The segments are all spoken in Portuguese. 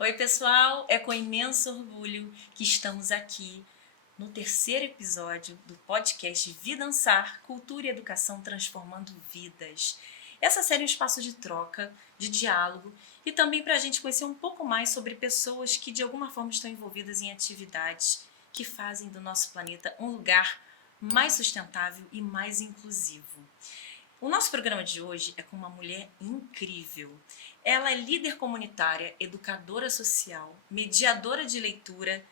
Oi, pessoal! É com imenso orgulho que estamos aqui no terceiro episódio do podcast Vidansar, Cultura e Educação Transformando Vidas. Essa série é um espaço de troca, de diálogo e também para a gente conhecer um pouco mais sobre pessoas que de alguma forma estão envolvidas em atividades que fazem do nosso planeta um lugar mais sustentável e mais inclusivo. O nosso programa de hoje é com uma mulher incrível. Ela é líder comunitária, educadora social, mediadora de leitura,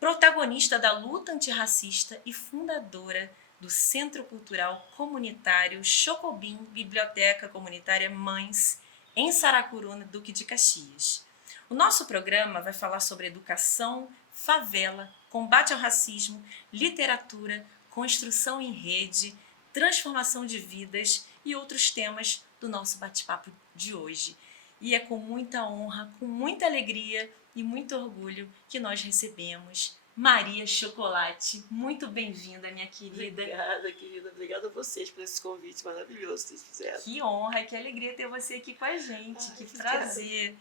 protagonista da luta antirracista e fundadora do Centro Cultural Comunitário Chocobim Biblioteca Comunitária Mães, em Saracuruna, Duque de Caxias. O nosso programa vai falar sobre educação, favela, combate ao racismo, literatura, construção em rede, transformação de vidas e outros temas do nosso bate-papo de hoje. E é com muita honra, com muita alegria e muito orgulho que nós recebemos Maria Chocolate. Muito bem-vinda, minha querida. Obrigada, querida. Obrigada a vocês por esse convite maravilhoso que vocês fizeram. Que honra, que alegria ter você aqui com a gente. Que prazer.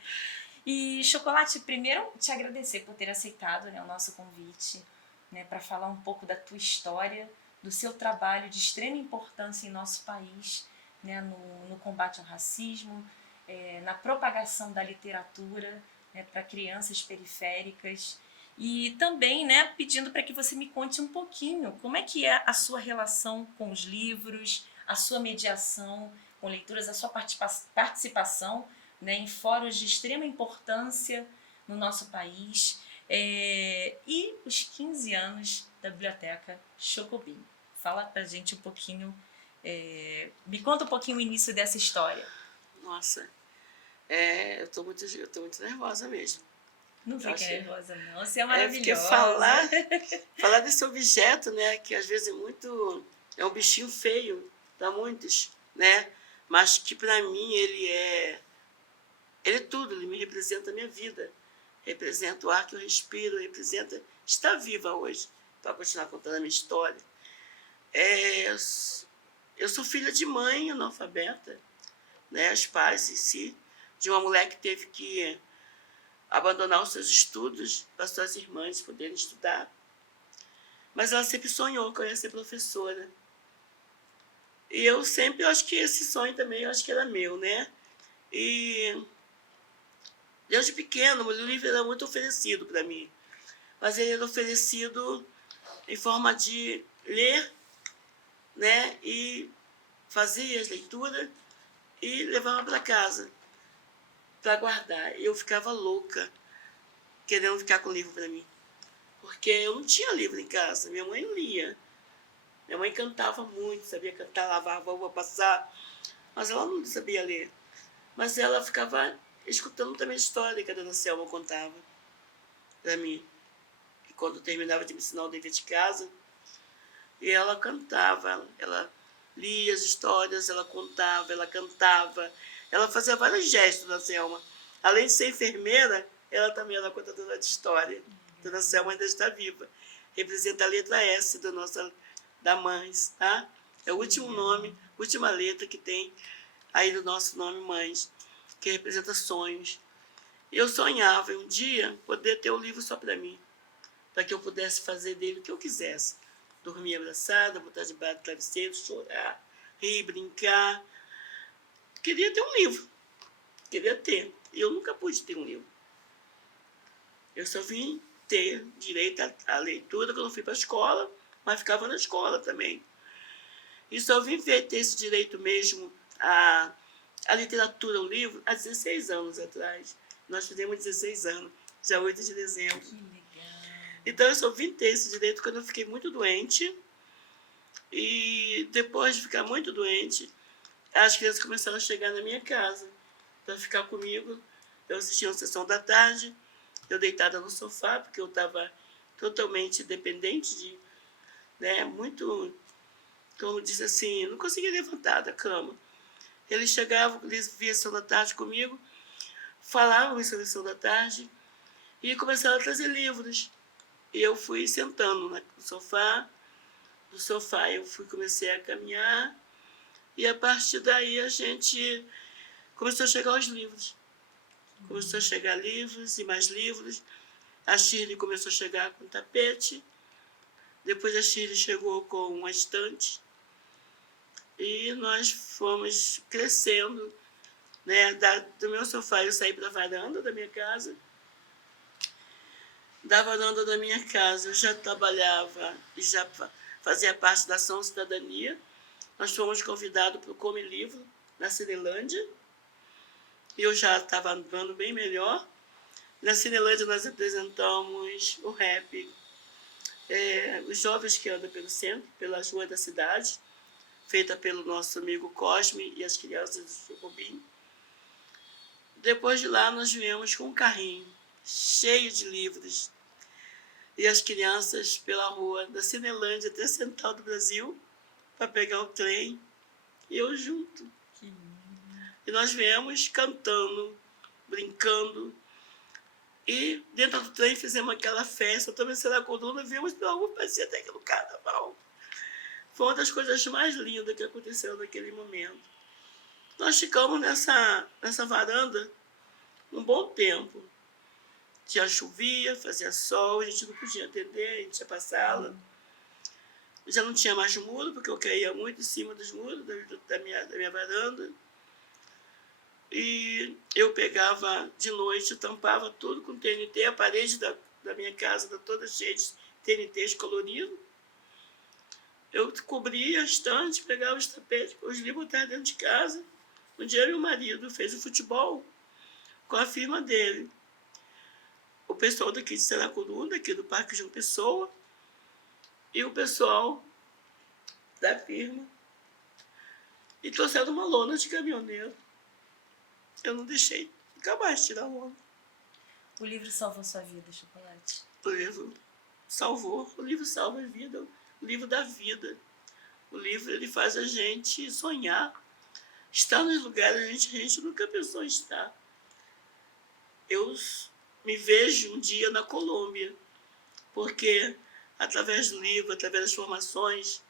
E, Chocolate, primeiro te agradecer por ter aceitado, o nosso convite, para falar um pouco da tua história, do seu trabalho de extrema importância em nosso país, no combate ao racismo, na propagação da literatura, para crianças periféricas. E também, pedindo para que você me conte um pouquinho como é que é a sua relação com os livros, a sua mediação com leituras, a sua participação em fóruns de extrema importância no nosso país, e os 15 anos da Biblioteca Chocobim. Fala pra gente um pouquinho, me conta um pouquinho o início dessa história. Nossa, eu tô muito nervosa mesmo. Não fica nervosa não, você é maravilhosa. Porque falar desse objeto, que às vezes é um bichinho feio para muitos, mas que para mim ele é tudo, ele me representa a minha vida, representa o ar que eu respiro, representa estar viva hoje, para continuar contando a minha história. Eu sou filha de mãe analfabeta, os pais em si, de uma mulher que teve que abandonar os seus estudos para suas irmãs poderem estudar. Mas ela sempre sonhou que eu ia ser professora. E eu acho que esse sonho também, eu acho que era meu, E desde pequeno, o livro era muito oferecido para mim. Mas ele era oferecido em forma de ler, e fazia as leituras e levava para casa para guardar. Eu ficava louca querendo ficar com o livro para mim, porque eu não tinha livro em casa, minha mãe não lia. Minha mãe cantava muito, sabia cantar, lavava uva, passar, mas ela não sabia ler. Mas ela ficava escutando também a história que a dona Selma contava para mim. E quando eu terminava de me ensinar o dever de casa, e ela cantava, ela lia as histórias, ela contava, ela cantava, ela fazia vários gestos, dona Selma. Além de ser enfermeira, ela também era contadora de história. Dona Selma ainda está viva. Representa a letra S da Mães, tá? É o último nome, última letra que tem aí do nosso nome Mães, que representa sonhos. E eu sonhava um dia poder ter um livro só para mim, para que eu pudesse fazer dele o que eu quisesse. Dormir abraçada, botar debaixo do travesseiro, chorar, rir, brincar. Queria ter um livro. Queria ter. E eu nunca pude ter um livro. Eu só vim ter direito à leitura quando eu fui para a escola, mas ficava na escola também. E só vim ter esse direito mesmo à literatura, ao livro, há 16 anos atrás. Nós fizemos 16 anos, dia 8 de dezembro. Que legal. Então, eu só vim ter esse direito quando eu fiquei muito doente. E depois de ficar muito doente, as crianças começaram a chegar na minha casa para ficar comigo. Eu assistia a sessão da tarde, eu deitada no sofá, porque eu estava totalmente dependente de, muito, como diz assim, não conseguia levantar da cama. Eles chegavam, eles viam a sessão da tarde comigo, falavam em sessão da tarde e começaram a trazer livros. E eu fui sentando no sofá, do sofá eu comecei a caminhar, e a partir daí a gente começou a chegar aos livros. Começou a chegar livros e mais livros. A Shirley começou a chegar com tapete. Depois a Shirley chegou com uma estante. E nós fomos crescendo, né? Do meu sofá eu saí para a varanda da minha casa. Da varanda da minha casa eu já trabalhava e já fazia parte da Ação Cidadania. Nós fomos convidados para o Come Livro, na Cinelândia. E eu já estava andando bem melhor. Na Cinelândia nós apresentamos o rap, os jovens que andam pelo centro, pelas ruas da cidade, feita pelo nosso amigo Cosme e as crianças do Sucubim. Depois de lá nós viemos com um carrinho cheio de livros e as crianças pela rua da Cinelândia até Central do Brasil para pegar o trem e eu junto. E nós viemos cantando, brincando. E dentro do trem fizemos aquela festa, atravessando a coluna, viemos pela rua, parecia até que no carnaval. Foi uma das coisas mais lindas que aconteceu naquele momento. Nós ficamos nessa varanda um bom tempo. Já chovia, fazia sol, a gente não podia atender, a gente ia para a sala. Já não tinha mais muro, porque eu caía muito em cima dos muros da minha varanda. E eu pegava de noite, tampava tudo com TNT, a parede da minha casa está toda cheia de TNTs coloridos. Eu cobria a estante, pegava os tapetes, os livros botar dentro de casa. Um dia meu marido fez o futebol com a firma dele. O pessoal daqui de Saracuruna, aqui do Parque João Pessoa, e o pessoal da firma. E trouxeram uma lona de caminhoneiro. Eu não deixei nunca mais tirar a lona. O livro salvou sua vida, Chocolate? O livro salvou. O livro salva a vida. O livro da vida. O livro, ele faz a gente sonhar. Estar nos lugares onde a gente nunca pensou em estar. Eu me vejo um dia na Colômbia, porque através do livro, através das formações,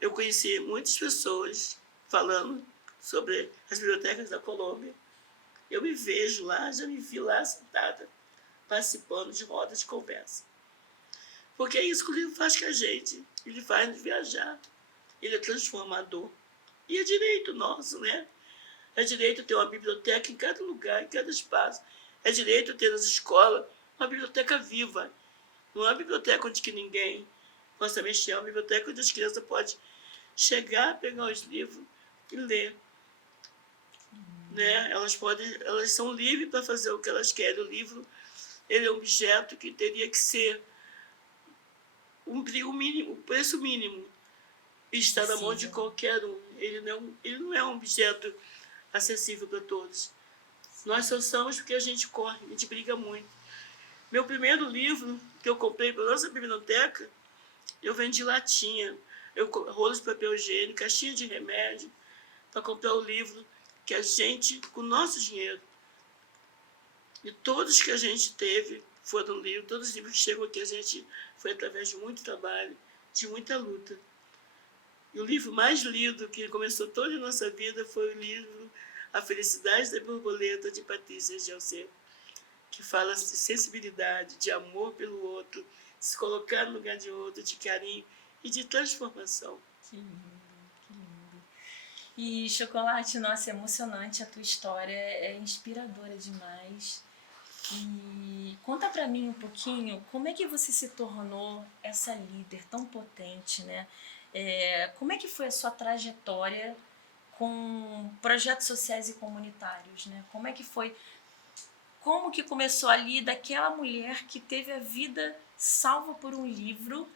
eu conheci muitas pessoas falando sobre as bibliotecas da Colômbia. Eu me vejo lá, já me vi lá sentada, participando de rodas de conversa. Porque é isso que o livro faz com a gente. Ele faz nos viajar. Ele é transformador. E é direito nosso, né? É direito ter uma biblioteca em cada lugar, em cada espaço. É direito ter nas escolas uma biblioteca viva. Não é uma biblioteca onde que ninguém possa mexer. É uma biblioteca onde as crianças podem chegar, pegar os livros e ler. Né? Elas são livres para fazer o que elas querem. O livro, ele é um objeto que teria que ser um preço mínimo e está na mão de qualquer um. Ele não é um objeto acessível para todos. Nós só somos porque a gente corre, a gente briga muito. Meu primeiro livro que eu comprei para a nossa biblioteca, eu vendi latinha, rolos de papel higiênico, caixinha de remédio, para comprar o livro que a gente, com o nosso dinheiro, e todos que a gente teve foram livros, todos os livros que chegam aqui a gente foi através de muito trabalho, de muita luta. E o livro mais lido que começou toda a nossa vida foi o livro A Felicidade da Borboleta, de Patrícia Gelser, que fala de sensibilidade, de amor pelo outro, de se colocar no lugar de outro, de carinho e de transformação. Que lindo, que lindo. E Chocolate, nossa, é emocionante a tua história, é inspiradora demais. E conta pra mim um pouquinho como é que você se tornou essa líder tão potente, né? Como é que foi a sua trajetória com projetos sociais e comunitários, né? Como que começou ali daquela mulher que teve a vida salva por um livro,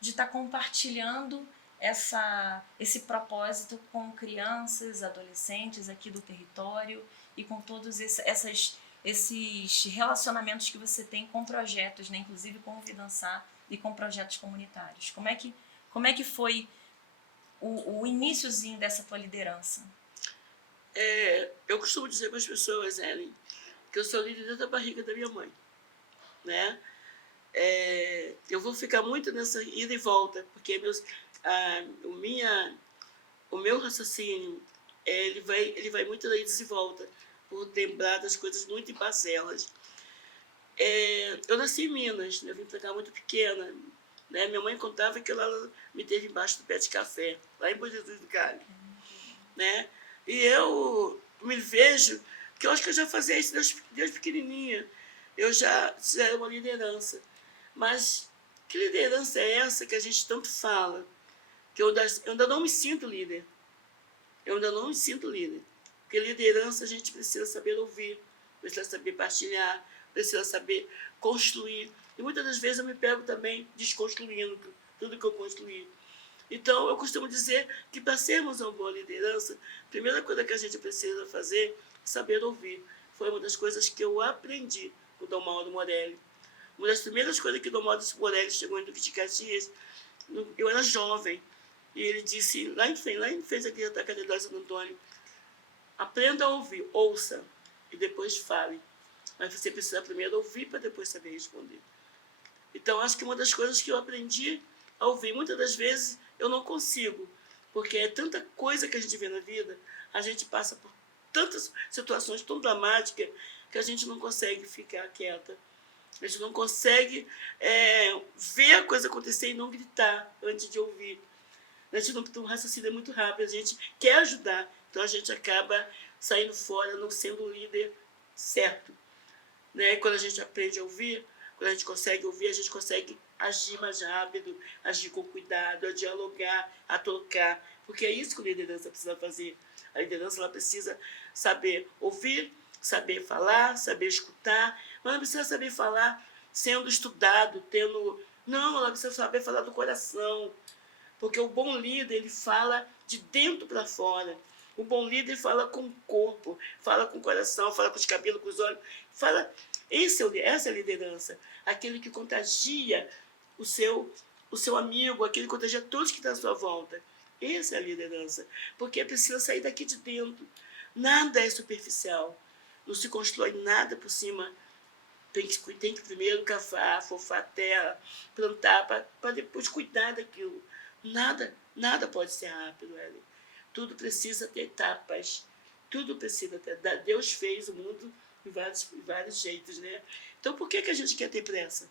de estar compartilhando esse propósito com crianças, adolescentes aqui do território e com todos esses relacionamentos que você tem com projetos, né? Inclusive com o Vidansar e com projetos comunitários. Como é que foi o iniciozinho dessa tua liderança? Eu costumo dizer para as pessoas, Ellen, que eu sou líder da barriga da minha mãe, né? Eu vou ficar muito nessa ida e volta, porque o meu raciocínio ele vai muito na ida e volta, por lembrar das coisas muito em parcelas. Eu nasci em Minas, né? Eu vim para cá muito pequena. Né? Minha mãe contava que ela me teve embaixo do pé de café, lá em Bom Jesus do Galho. Né? E eu me vejo, que eu acho que eu já fazia isso desde pequenininha. Eu já era uma liderança. Mas que liderança é essa que a gente tanto fala? Que eu ainda não me sinto líder. Eu ainda não me sinto líder. Porque liderança a gente precisa saber ouvir, precisa saber partilhar, precisa saber construir. E muitas das vezes eu me pego também desconstruindo tudo que eu construí. Então, eu costumo dizer que para sermos uma boa liderança, a primeira coisa que a gente precisa fazer é saber ouvir. Foi uma das coisas que eu aprendi com o Dom Mauro Morelli. Uma das primeiras coisas que o Dom Mauro Morelli chegou em Duque de Caxias, eu era jovem, e ele disse, lá em frente aqui da Catedral de Santo Antônio, aprenda a ouvir, ouça, e depois fale. Mas você precisa primeiro ouvir para depois saber responder. Então, acho que uma das coisas que eu aprendi a ouvir, muitas das vezes eu não consigo, porque é tanta coisa que a gente vê na vida, a gente passa por tantas situações tão dramáticas que a gente não consegue ficar quieta. A gente não consegue ver a coisa acontecer e não gritar antes de ouvir. A gente não tem um raciocínio muito rápido, a gente quer ajudar, então a gente acaba saindo fora, não sendo o líder certo. Né? Quando a gente aprende a ouvir, quando a gente consegue ouvir, a gente consegue agir mais rápido, agir com cuidado, a dialogar, a tocar, porque é isso que a liderança precisa fazer. A liderança ela precisa saber ouvir, saber falar, saber escutar, mas não precisa saber falar sendo estudado, tendo... Não, ela precisa saber falar do coração, porque o bom líder, ele fala de dentro para fora. O bom líder fala com o corpo, fala com o coração, fala com os cabelos, com os olhos, fala... Essa é a liderança, aquele que contagia o seu amigo, aquele que contagia todos que estão à sua volta. Essa é a liderança, porque é preciso sair daqui de dentro. Nada é superficial, não se constrói nada por cima. Tem que primeiro cavar, fofar a terra, plantar, para depois cuidar daquilo. Nada pode ser rápido, Ellen. Tudo precisa ter etapas. Tudo precisa ter. Deus fez o mundo de vários jeitos, né? Então, por que a gente quer ter pressa?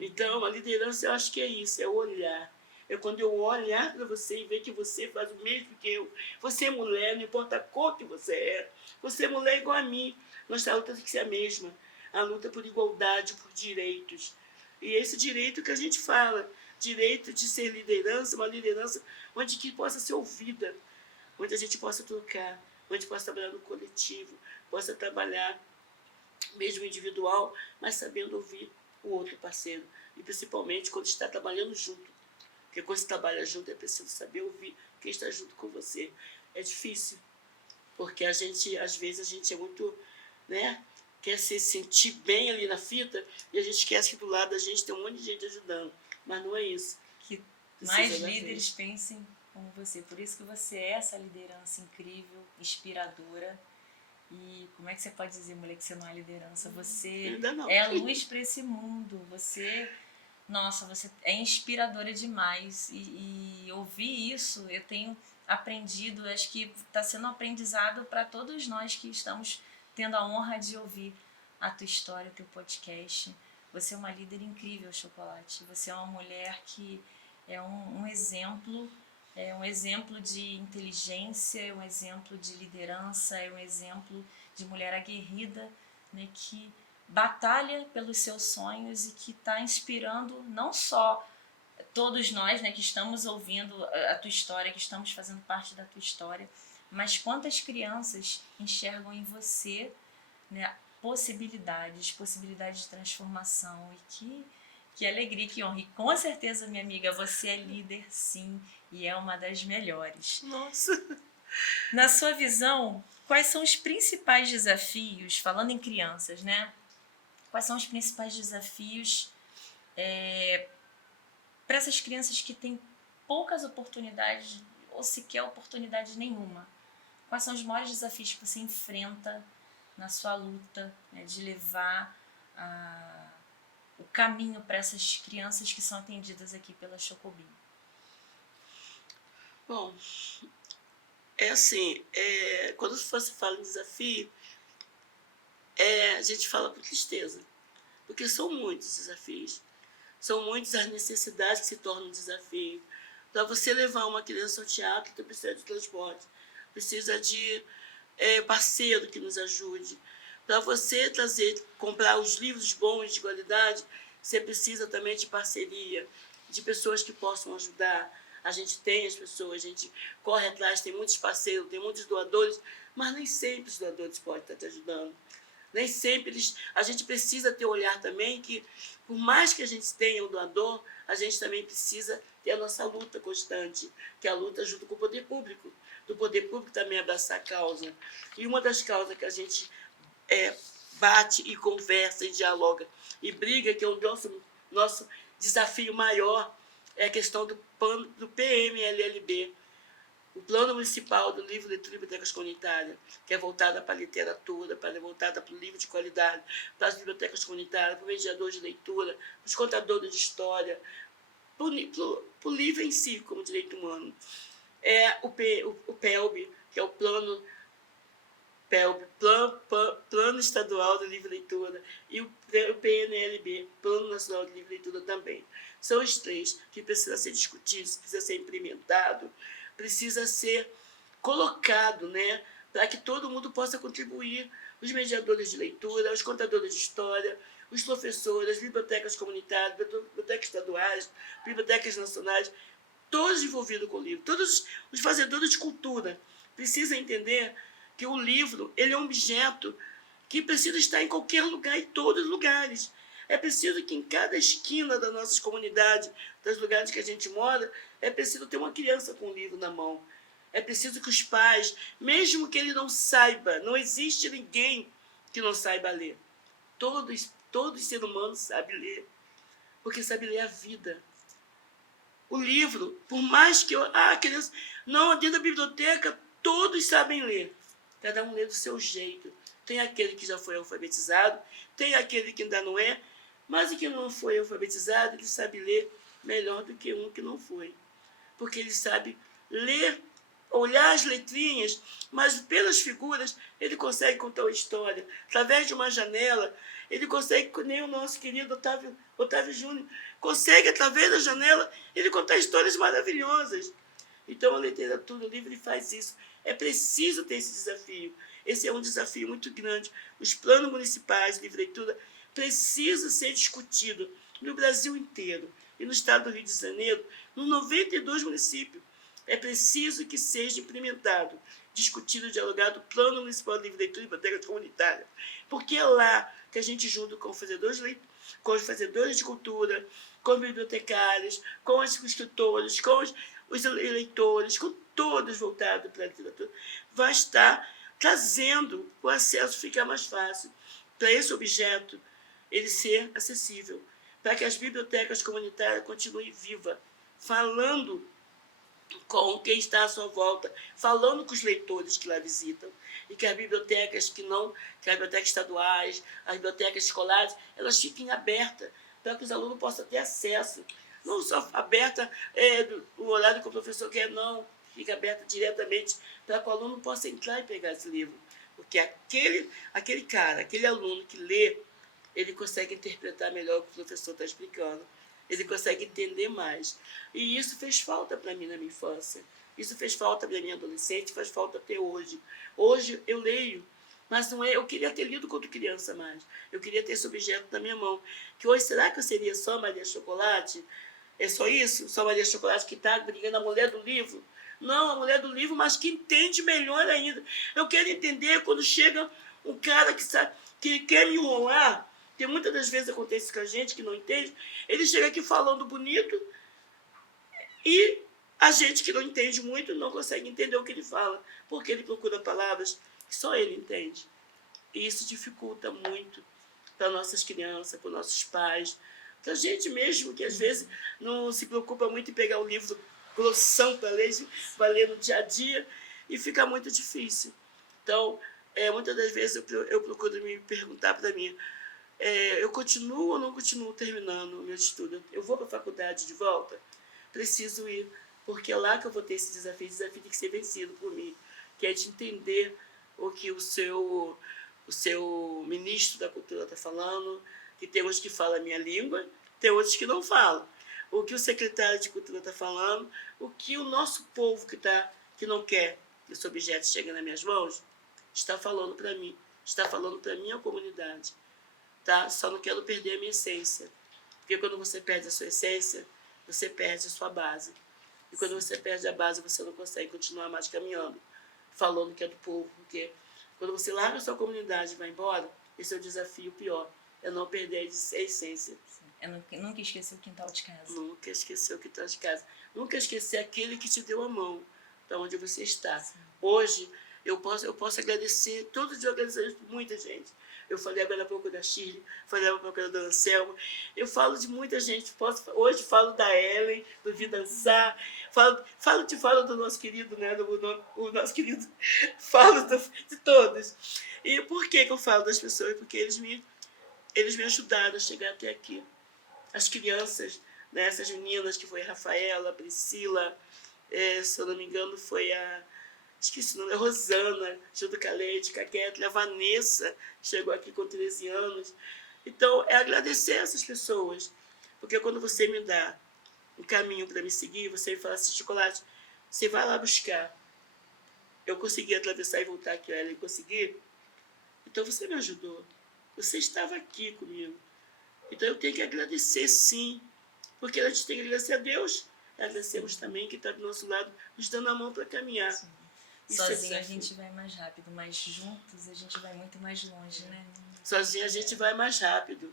Então, a liderança, eu acho que é isso, é olhar. É quando eu olhar para você e ver que você faz o mesmo que eu. Você é mulher, não importa a cor que você é. Você é mulher igual a mim. Nossa luta tem que ser a mesma. A luta por igualdade, por direitos. E esse direito que a gente fala, direito de ser liderança, uma liderança onde que possa ser ouvida, onde a gente possa trocar, onde possa trabalhar no coletivo, possa trabalhar mesmo individual, mas sabendo ouvir o outro parceiro. E principalmente quando está trabalhando junto. Porque quando se trabalha junto é preciso saber ouvir quem está junto com você. É difícil, porque às vezes a gente é muito, né, quer se sentir bem ali na fita e a gente esquece que do lado da gente tem um monte de gente ajudando. Mas não é isso. Que mais líderes pensem como você. Por isso que você é essa liderança incrível, inspiradora. E como é que você pode dizer, mulher, que você não é liderança? Você é a luz para esse mundo. Você é inspiradora demais. E ouvir isso, eu tenho aprendido, acho que está sendo um aprendizado para todos nós que estamos tendo a honra de ouvir a tua história, o teu podcast. Você é uma líder incrível, Chocolate. Você é uma mulher que é um exemplo. É um exemplo de inteligência, é um exemplo de liderança, é um exemplo de mulher aguerrida, né, que batalha pelos seus sonhos e que está inspirando não só todos nós, né, que estamos ouvindo a tua história, que estamos fazendo parte da tua história, mas quantas crianças enxergam em você, né, possibilidades de transformação. E que alegria, que honra. E com certeza, minha amiga, você é líder, sim, e é uma das melhores. Nossa! Na sua visão, quais são os principais desafios, falando em crianças, né? Quais são os principais desafios para essas crianças que têm poucas oportunidades ou sequer oportunidade nenhuma? Quais são os maiores desafios que você enfrenta na sua luta, né, de levar o caminho para essas crianças que são atendidas aqui pela Chocobim? Bom, é assim, quando você fala em desafio, a gente fala com tristeza, porque são muitos desafios, são muitas as necessidades que se tornam um desafio. Para você levar uma criança ao teatro, você precisa de transporte, precisa de parceiro que nos ajude. Para você comprar os livros bons, de qualidade, você precisa também de parceria, de pessoas que possam ajudar. A gente tem as pessoas, a gente corre atrás, tem muitos parceiros, tem muitos doadores, mas nem sempre os doadores podem estar te ajudando. Nem sempre a gente precisa ter o olhar também que, por mais que a gente tenha um doador, a gente também precisa ter a nossa luta constante, que é a luta junto com o poder público. Do poder público também abraçar a causa. E uma das causas que a gente bate e conversa e dialoga e briga, que é o nosso desafio maior, é a questão do PMLLB, o Plano Municipal do Livro, Leitura e Bibliotecas Comunitárias, que é voltada para a literatura, voltada para o livro de qualidade, para as bibliotecas comunitárias, para o mediador de leitura, para os contadores de história, para o livro em si, como direito humano. É o PELB, que é o Plano Estadual do Livro e Leitura, e o PNLB, Plano Nacional do Livro e Leitura também. São os três que precisam ser discutidos, precisa ser implementado, precisa ser colocado, né, para que todo mundo possa contribuir, os mediadores de leitura, os contadores de história, os professores, as bibliotecas comunitárias, bibliotecas estaduais, bibliotecas nacionais, todos envolvidos com o livro, todos os fazedores de cultura precisam entender que o livro ele é um objeto que precisa estar em qualquer lugar, em todos os lugares. É preciso que em cada esquina da nossa comunidade, dos lugares que a gente mora, é preciso ter uma criança com um livro na mão. É preciso que os pais, mesmo que ele não saiba, não existe ninguém que não saiba ler. Todo ser humano sabe ler, porque sabe ler a vida. O livro, por mais que a criança... Não, dentro da biblioteca, todos sabem ler. Cada um lê do seu jeito. Tem aquele que já foi alfabetizado, tem aquele que ainda não é, mas o que não foi alfabetizado, ele sabe ler melhor do que um que não foi. Porque ele sabe ler, olhar as letrinhas, mas pelas figuras ele consegue contar uma história. Através de uma janela, ele consegue, nem o nosso querido Otávio Júnior, consegue, através da janela, ele contar histórias maravilhosas. Então, a literatura, o livro faz isso. É preciso ter esse desafio. Esse é um desafio muito grande. Os planos municipais de livre leitura precisam ser discutidos no Brasil inteiro. E no estado do Rio de Janeiro, nos 92 municípios. É preciso que seja implementado, discutido, dialogado o Plano Municipal de Livre Leitura e Bibliotecas Comunitárias. Porque é lá que a gente, junto com os fazedores de cultura, com os bibliotecários, com os escritores, com os eleitores, com todos voltados para a literatura, vai estar trazendo o acesso ficar mais fácil para esse objeto ele ser acessível, para que as bibliotecas comunitárias continuem vivas, falando com quem está à sua volta, falando com os leitores que lá visitam, e que as bibliotecas que as bibliotecas estaduais, as bibliotecas escolares, elas fiquem abertas para que os alunos possam ter acesso. Não só aberta do horário que o professor quer, não. Fica aberta diretamente para que o aluno possa entrar e pegar esse livro. Porque aquele cara, aquele aluno que lê, ele consegue interpretar melhor o que o professor está explicando. Ele consegue entender mais. E isso fez falta para mim na minha infância. Isso fez falta para minha adolescente, faz falta até hoje. Hoje eu leio, mas não é. Eu queria ter lido quando criança mais. Eu queria ter esse objeto na minha mão. Que hoje, será que eu seria só Maria Chocolate? É só isso? Só Maria Chocolate que está brigando a mulher do livro? Não, a mulher do livro, mas que entende melhor ainda. Eu quero entender quando chega um cara que quer me enrolar, que muitas das vezes acontece com a gente que não entende, ele chega aqui falando bonito e a gente que não entende muito não consegue entender o que ele fala, porque ele procura palavras que só ele entende. E isso dificulta muito para nossas crianças, para nossos pais, para a gente mesmo, que às vezes não se preocupa muito em pegar o livro grossão para ler no dia a dia, e fica muito difícil. Então, muitas das vezes eu procuro me perguntar para mim, eu continuo ou não continuo terminando o meu estudo? Eu vou para a faculdade de volta? Preciso ir, porque é lá que eu vou ter esse desafio. Esse desafio tem que ser vencido por mim, que é de entender o que o seu ministro da cultura está falando, que tem uns que falam a minha língua, tem outros que não falam. O que o secretário de cultura está falando, o que o nosso povo que não quer que esse objeto chegue nas minhas mãos, está falando para mim, está falando para a minha comunidade. Tá? Só não quero perder a minha essência. Porque quando você perde a sua essência, você perde a sua base. E quando você perde a base, você não consegue continuar mais caminhando, falando que é do povo. Porque quando você larga a sua comunidade e vai embora, esse é o desafio pior. É não perder a essência. É nunca esquecer o quintal de casa. Nunca esquecer o quintal de casa. Nunca esquecer aquele que te deu a mão, para onde você está. Sim. Hoje, eu posso agradecer, todo dia eu agradeço muita gente. Eu falei agora há pouco da Shirley, falei agora há pouco da Anselma. Eu falo de muita gente. Hoje falo da Ellen, do Vidançar. Falo do nosso querido, né? O nosso querido. Falo de todos. E por que eu falo das pessoas? Porque eles me ajudaram a chegar até aqui. As crianças, né? Essas meninas que foi a Rafaela, a Priscila, se eu não me engano foi esqueci o nome, a Rosana, junto com a Leite, com a Kathleen, a Vanessa, chegou aqui com 13 anos. Então, é agradecer essas pessoas, porque quando você me dá um caminho para me seguir, você me fala assim, Chocolate, você vai lá buscar. Eu consegui atravessar e voltar aqui, ela consegui. Então, você me ajudou. Você estava aqui comigo. Então, eu tenho que agradecer, sim, porque a gente tem que agradecer a Deus. Agradecemos também que está do nosso lado, nos dando a mão para caminhar. Sim. Sozinho a gente vai mais rápido, mas juntos a gente vai muito mais longe, né? Sozinho a gente vai mais rápido,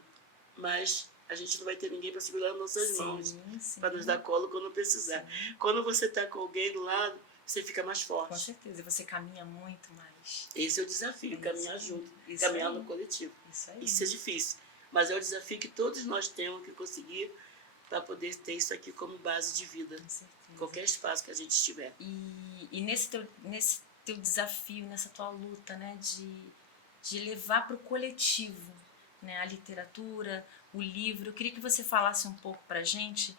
mas a gente não vai ter ninguém para segurar nossas mãos, para nos dar colo quando precisar. Sim. Quando você está com alguém do lado, você fica mais forte. Com certeza, e você caminha muito mais. Esse é o desafio, caminhar junto, caminhar no coletivo. Isso é difícil, mas é o desafio que todos nós temos que conseguir para poder ter isso aqui como base de vida, em qualquer espaço que a gente estiver. E nesse teu desafio, nessa tua luta, né, de levar para o coletivo, né, a literatura, o livro, eu queria que você falasse um pouco para a gente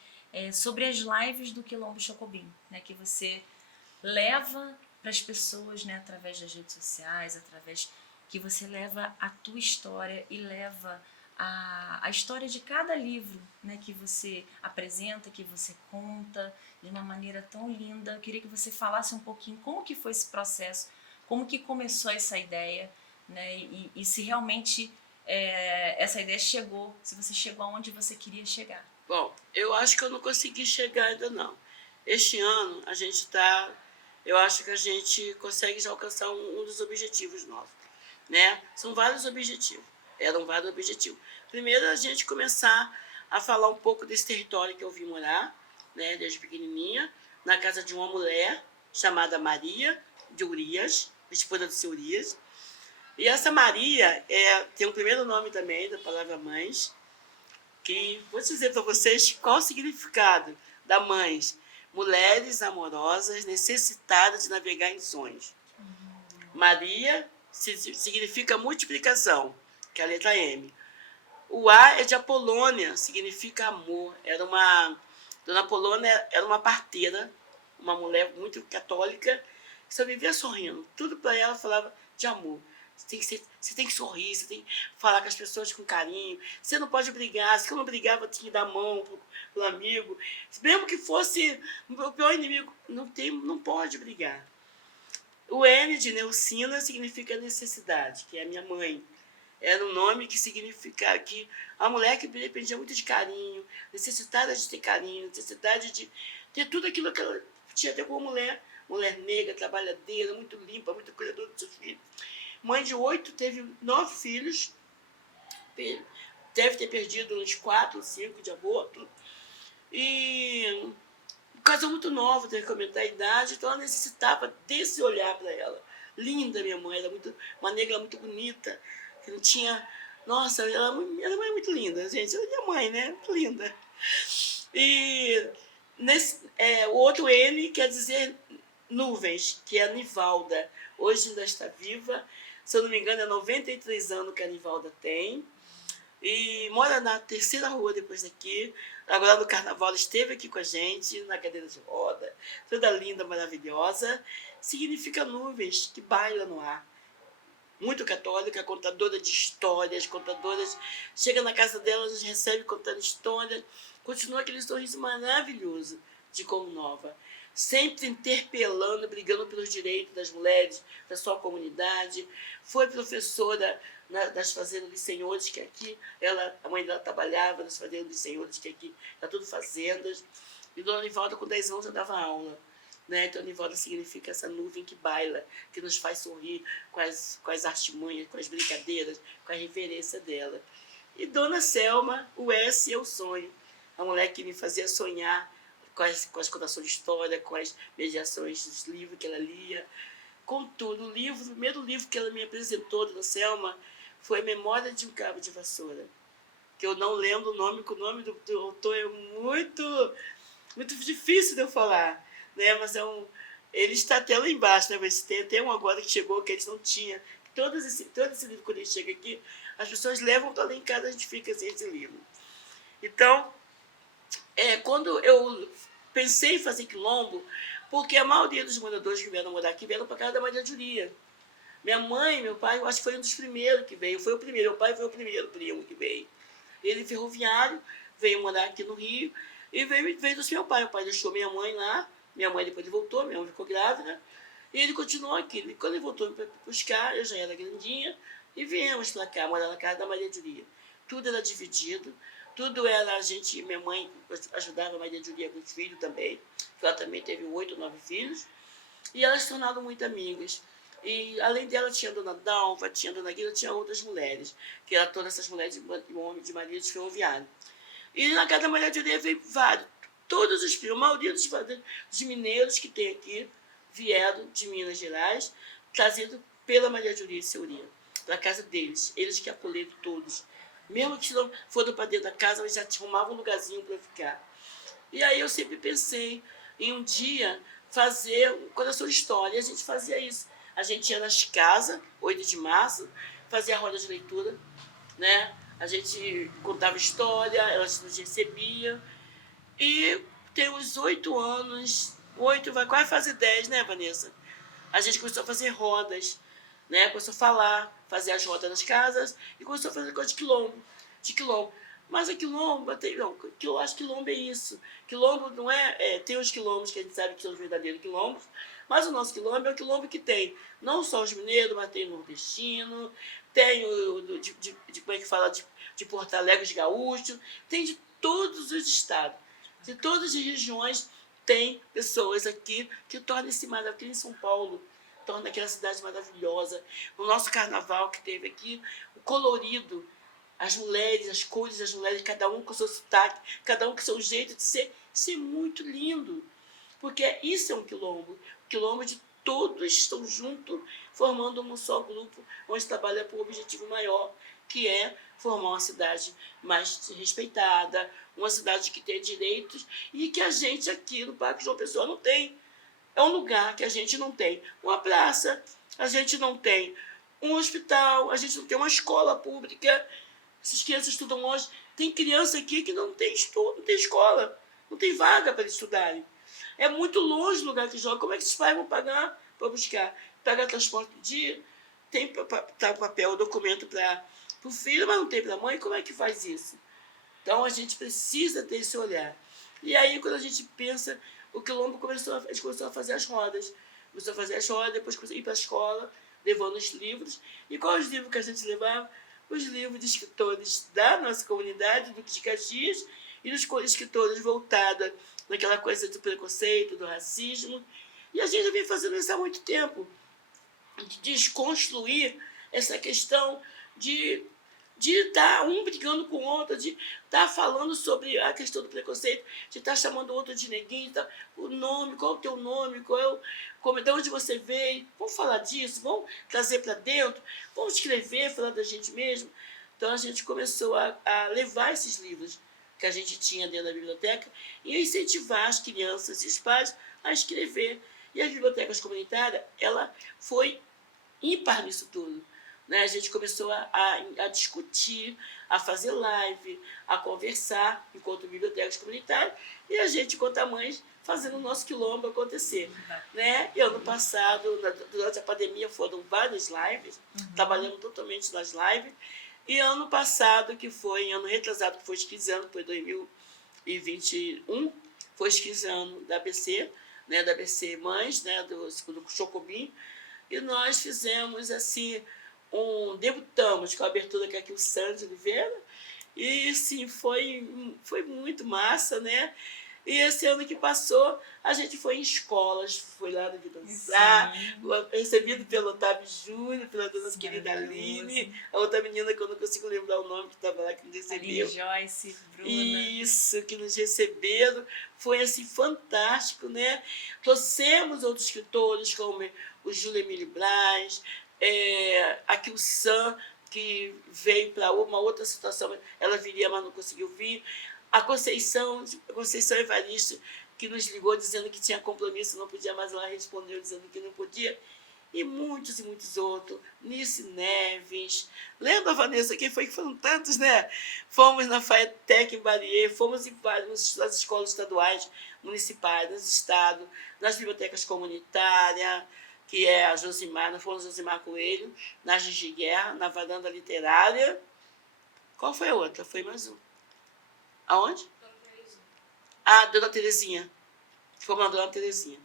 sobre as lives do Quilombo Chocobim, né, que você leva para as pessoas, né, através das redes sociais, que você leva a tua história e leva a história de cada livro, né, que você apresenta, que você conta de uma maneira tão linda. Eu queria que você falasse um pouquinho como que foi esse processo, como que começou essa ideia, né, e se realmente essa ideia chegou, se você chegou aonde você queria chegar. Bom, eu acho que eu não consegui chegar ainda não. Este ano a gente eu acho que a gente consegue já alcançar um dos objetivos nossos, né? São vários objetivos. Eram vários objetivos. Primeiro, a gente começar a falar um pouco desse território que eu vim morar, né, desde pequenininha, na casa de uma mulher chamada Maria de Urias, esposa do seu Urias. E essa Maria tem o primeiro nome também da palavra mães, que vou dizer para vocês qual o significado da mães. Mulheres amorosas necessitadas de navegar em sonhos. Maria significa multiplicação, que é a letra M. O A é de Apolônia, significa amor. Dona Apolônia era uma parteira, uma mulher muito católica, que só vivia sorrindo. Tudo para ela falava de amor. Você tem que sorrir, você tem que falar com as pessoas com carinho. Você não pode brigar. Se eu não brigava, tinha que dar a mão pro amigo. Mesmo que fosse o pior inimigo, não pode brigar. O N de Neucina significa necessidade, que é a minha mãe. Era um nome que significa que a mulher que dependia muito de carinho, necessitada de ter carinho, necessidade de ter tudo aquilo que ela tinha ter como mulher. Mulher negra, trabalhadeira, muito limpa, muito cuidadora dos seus filhos. Mãe de 8, teve 9 filhos. Deve ter perdido uns 4 ou 5 de aborto. E casou muito nova, teve que aumentar a idade, então ela necessitava desse olhar para ela. Linda, minha mãe, uma negra muito bonita, que não tinha... Nossa, ela é muito linda, gente. Ela é minha mãe, né? Muito linda. E o outro N quer dizer nuvens, que é a Nivalda. Hoje ainda está viva. Se eu não me engano, é 93 anos que a Nivalda tem. E mora na terceira rua depois daqui. Agora no carnaval ela esteve aqui com a gente, na cadeira de roda. Toda linda, maravilhosa. Significa nuvens que bailam no ar. muito católica, contadora de histórias, contadoras. Chega na casa dela, a gente recebe contando história. Continua aquele sorriso maravilhoso de Como Nova. Sempre interpelando, brigando pelos direitos das mulheres, da sua comunidade. Foi professora das Fazendas dos Senhores, que aqui a mãe dela trabalhava nas Fazendas dos Senhores, que aqui está tudo fazendas. E Dona Nivalda, com 10 anos, já dava aula. Né? Então, Nivalda significa essa nuvem que baila, que nos faz sorrir com as artimanhas, com as brincadeiras, com a reverência dela. E Dona Selma, o S é o sonho. A mulher que me fazia sonhar com as contações de história, com as mediações dos livros que ela lia, com tudo. O primeiro livro que ela me apresentou, Dona Selma, foi Memória de um Cabo de Vassoura, que eu não lembro o nome, porque o nome do autor é muito difícil de eu falar, né? Mas ele está até lá embaixo, né? Mas tem até um agora que chegou que a gente não tinha. Todo esse livro, quando ele chega aqui, as pessoas levam para lá em casa, a gente fica sem esse livro. Então, quando eu pensei em fazer quilombo, porque a maioria dos moradores que vieram morar aqui vieram para casa da Maria Julia. Minha mãe e meu pai, eu acho que foi um dos primeiros que veio. Foi o primeiro, meu pai foi o primeiro primo que veio. Ele ferroviário, veio morar aqui no Rio, e veio do meu pai. Meu pai deixou minha mãe lá, minha mãe depois ele voltou, minha mãe ficou grávida, e ele continuou aqui. E quando ele voltou para buscar, eu já era grandinha, e viemos para cá, morar na casa da Maria Julia. Tudo era dividido, tudo era minha mãe ajudava a Maria Julia com os filhos também, que ela também teve 8 ou 9 filhos, e elas se tornaram muito amigas. E além dela tinha a Dona Dalva, tinha a Dona Guida, tinha outras mulheres, que eram todas essas mulheres de Maria de Ferroviário. E na casa da Maria Julia veio vários, todos os filhos, a maioria dos mineiros que tem aqui vieram de Minas Gerais, trazidos pela Maria Julia e Seuria, para a casa deles, eles que acolheram todos. Mesmo que não foram para dentro da casa, eles já arrumavam um lugarzinho para ficar. E aí eu sempre pensei em um dia fazer um coração de história, e a gente fazia isso. A gente ia nas casas, 8 de março, fazia a roda de leitura, né? A gente contava história, elas nos recebiam. E tem uns 8 anos, 8, vai quase fazer 10, né, Vanessa? A gente começou a fazer rodas, né? Começou a falar, fazer as rodas nas casas e começou a fazer coisa de quilombo. Mas a quilombo, eu acho que quilombo é isso. Quilombo não tem os quilombos que a gente sabe que são os verdadeiros quilombos, mas o nosso quilombo é o quilombo que tem não só os mineiros, mas tem o nordestino, tem como é que fala, de Porto Alegre, de gaúcho, tem de todos os estados, de todas as regiões tem pessoas aqui que tornam esse maravilhoso, aqui em São Paulo, torna aquela cidade maravilhosa. No nosso carnaval que teve aqui, o colorido, as mulheres, as cores das mulheres, cada um com o seu sotaque, cada um com o seu jeito de ser, isso é muito lindo. Porque isso é um quilombo. O quilombo de todos estão juntos, formando um só grupo, onde trabalha por um objetivo maior, que é formar uma cidade mais respeitada, uma cidade que tenha direitos e que a gente aqui no Parque João Pessoa não tem. É um lugar que a gente não tem uma praça, a gente não tem um hospital, a gente não tem uma escola pública. Essas crianças estudam longe. Tem criança aqui que não tem estudo, não tem escola, não tem vaga para eles estudarem. É muito longe do lugar que joga. Como é que esses pais vão pagar para buscar? Pagar transporte do dia? Tem o papel, o documento para o filho, mas não tem para a mãe. Como é que faz isso? Então a gente precisa ter esse olhar. E aí, quando a gente pensa, o quilombo a gente começou a fazer as rodas. Começou a fazer as rodas, depois começou a ir para a escola, levando os livros. E quais os livros que a gente levava? Os livros de escritores da nossa comunidade, Duque de Caxias, e dos escritores voltados naquela coisa do preconceito, do racismo. E a gente vem fazendo isso há muito tempo, de desconstruir essa questão de estar um brigando com o outro, de estar falando sobre a questão do preconceito, de estar chamando o outro de neguinho, o nome, qual é o teu nome, de onde você veio, vamos falar disso, vamos trazer para dentro, vamos escrever, falar da gente mesmo. Então a gente começou a levar esses livros que a gente tinha dentro da biblioteca e incentivar as crianças e os pais a escrever. E as bibliotecas comunitárias, ela foi ímpar nisso tudo. Né? A gente começou a discutir, a fazer live, a conversar enquanto bibliotecas comunitárias, e a gente, enquanto mães, fazendo o nosso quilombo acontecer. Né? E ano passado, durante a pandemia, foram várias lives, trabalhando totalmente nas lives. E ano passado, que foi, ano retrasado, que foi os 15 anos, foi 2021, foi os 15 anos da ABC, né, da ABC Mães, né, do Chocobim, e nós fizemos assim, debutamos com a abertura que é aqui o Sandy Oliveira, e sim, foi muito massa, né? E esse ano que passou, a gente foi em escolas, foi lá no Vidançar, recebido pelo Otávio Júnior, pela nossa querida Aline, a outra menina que eu não consigo lembrar o nome, que estava lá, que nos recebeu. Aline, Joyce, Bruna. Isso, que nos receberam. Foi assim, fantástico, né? Trouxemos outros escritores, como o Júlio Emílio Braz, aqui o Sam, que veio para uma outra situação, ela viria, mas não conseguiu vir. A Conceição Evaristo, que nos ligou dizendo que tinha compromisso, não podia mais, ela respondeu dizendo que não podia. E muitos outros. Nice Neves. Lembra, Vanessa, quem foi que foram tantos, né? Fomos na FATEC em Barier, fomos nas escolas estaduais, municipais, nos estados, nas bibliotecas comunitárias, que é a Josimar, nós fomos Josimar Coelho, na Gigi Guerra, na Varanda Literária. Qual foi a outra? Foi mais um. Aonde? Dona Terezinha. Fomos na Dona Terezinha.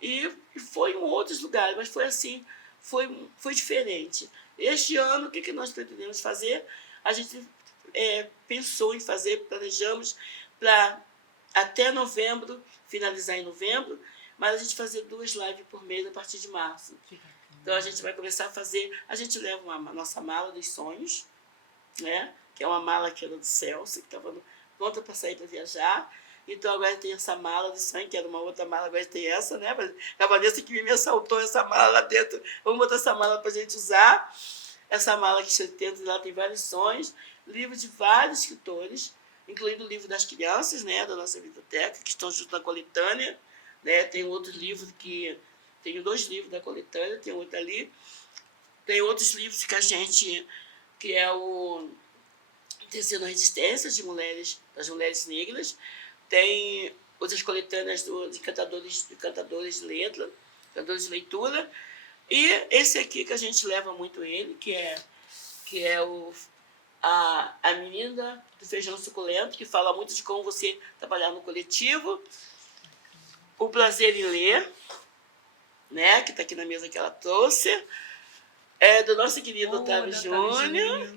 E foi em outros lugares, mas foi assim, foi diferente. Este ano, o que nós pretendemos fazer? A gente pensou em fazer, planejamos para até novembro, finalizar em novembro, mas a gente fazer 2 lives por mês a partir de março. Então a gente vai começar a fazer, a gente leva a nossa mala dos sonhos, né? Que é uma mala que era do Celso, que estava pronta para sair para viajar. Então agora tem essa mala de sonho, que era uma outra mala, agora tem essa, né? A Vanessa que me assaltou essa mala lá dentro. Vamos botar essa mala para a gente usar. Essa mala que dentro dela tem vários sonhos, livros de vários escritores, incluindo o livro das crianças, né? Da nossa biblioteca, que estão junto na coletânea. Né? Tem outros livros que... Tenho 2 livros da coletânea, tem outro ali. Tem outros livros que a gente... que é o Tecendo Resistência das mulheres negras. Tem outras coletâneas de cantadores de letra, cantadores de leitura. E esse aqui que a gente leva muito ele, que é a menina do feijão suculento, que fala muito de como você trabalhar no coletivo. O Prazer em Ler, né, que está aqui na mesa que ela trouxe. É do nosso querido Otávio Júnior.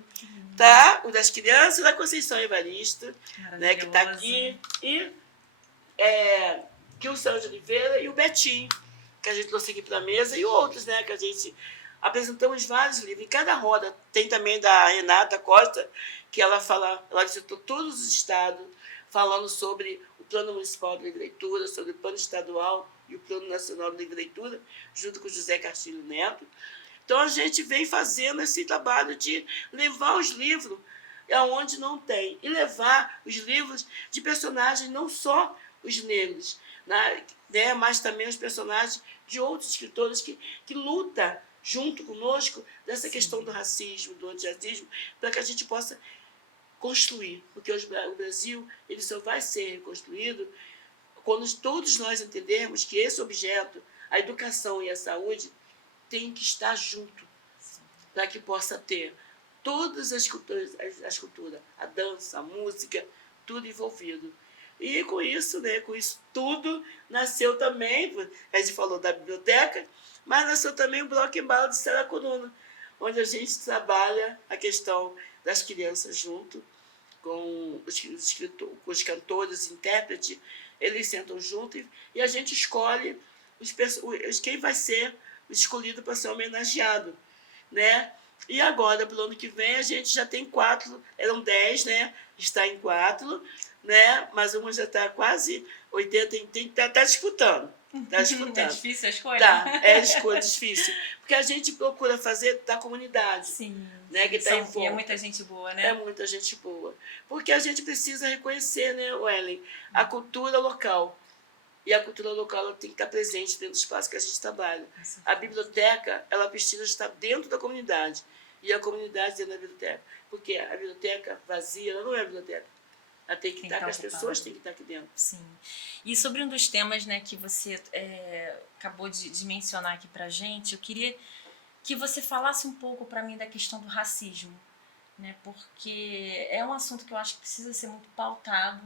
Tá? O das crianças, da Conceição Evaristo, né, que está aqui. E que o Sérgio Oliveira e o Betinho, que a gente trouxe aqui para a mesa, e outros, né, que a gente apresentamos vários livros. Em cada roda tem também da Renata Costa, que ela visitou todos os estados, falando sobre o Plano Municipal de Livre Leitura, sobre o Plano Estadual e o Plano Nacional de Livre Leitura, junto com José Castilho Neto. Então, a gente vem fazendo esse trabalho de levar os livros aonde não tem, e levar os livros de personagens, não só os negros, né, mas também os personagens de outros escritores que lutam junto conosco dessa questão do racismo, do antirracismo, para que a gente possa construir, porque o Brasil ele só vai ser reconstruído quando todos nós entendermos que esse objeto, a educação e a saúde, tem que estar junto, para que possa ter todas as culturas, a dança, a música, tudo envolvido. E com isso, né, com isso tudo, nasceu também, a gente falou da biblioteca, mas nasceu também o Bloco em Bala de Saracuruna, onde a gente trabalha a questão das crianças junto com os cantores, intérpretes, eles sentam junto e a gente escolhe quem vai ser escolhido para ser homenageado, né? E agora, pelo ano que vem, a gente já tem 4, eram 10, né? Está em 4, né? Mas uma já está quase 80, está disputando. Está disputando. É difícil a escolha? Tá, é escolha difícil. Porque a gente procura fazer da comunidade. Sim. Né, que tá em volta. E é muita gente boa, né? É muita gente boa. Porque a gente precisa reconhecer, né, Wellen, a cultura local. E a cultura local ela tem que estar presente dentro do espaço que a gente trabalha. A biblioteca, ela precisa estar dentro da comunidade. E a comunidade dentro da biblioteca. Porque a biblioteca vazia, ela não é biblioteca. Ela tem que Tem que estar, estar que as pessoas ocupada. têm que estar aqui dentro. Sim. E sobre um dos temas, né, que você acabou de mencionar aqui pra gente, eu queria que você falasse um pouco para mim da questão do racismo, né? Porque é um assunto que eu acho que precisa ser muito pautado,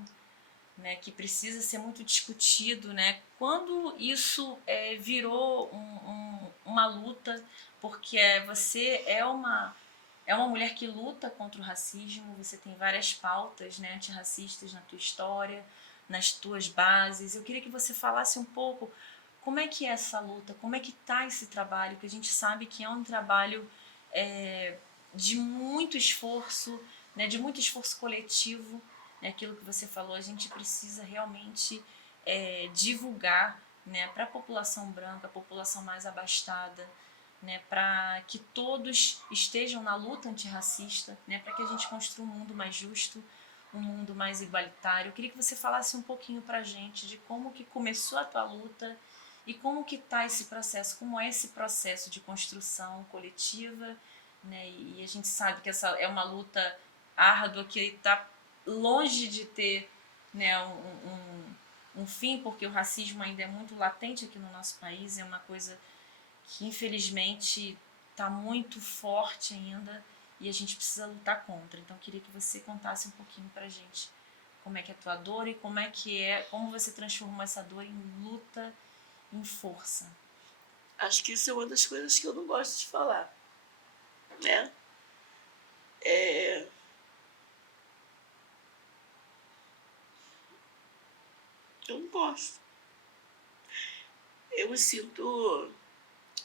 né? Que precisa ser muito discutido, né? Quando isso virou uma luta, porque você é uma mulher que luta contra o racismo, você tem várias pautas, né, antirracistas na tua história, nas tuas bases. Eu queria que você falasse um pouco como é que é essa luta, como é que está esse trabalho, que a gente sabe que é um trabalho de muito esforço, né, de muito esforço coletivo, né, aquilo que você falou, a gente precisa realmente divulgar, né, para a população branca, a população mais abastada, né, para que todos estejam na luta antirracista, né, para que a gente construa um mundo mais justo, um mundo mais igualitário. Eu queria que você falasse um pouquinho para a gente de como que começou a tua luta e como que está esse processo, como é esse processo de construção coletiva, né, e a gente sabe que essa é uma luta árdua que está longe de ter, né, um fim, porque o racismo ainda é muito latente aqui no nosso país, é uma coisa que infelizmente está muito forte ainda e a gente precisa lutar contra. Então eu queria que você contasse um pouquinho pra gente como é que é a tua dor e como você transformou essa dor em luta, em força. Acho que isso é uma das coisas que eu não gosto de falar, né? Eu não gosto. Eu me sinto...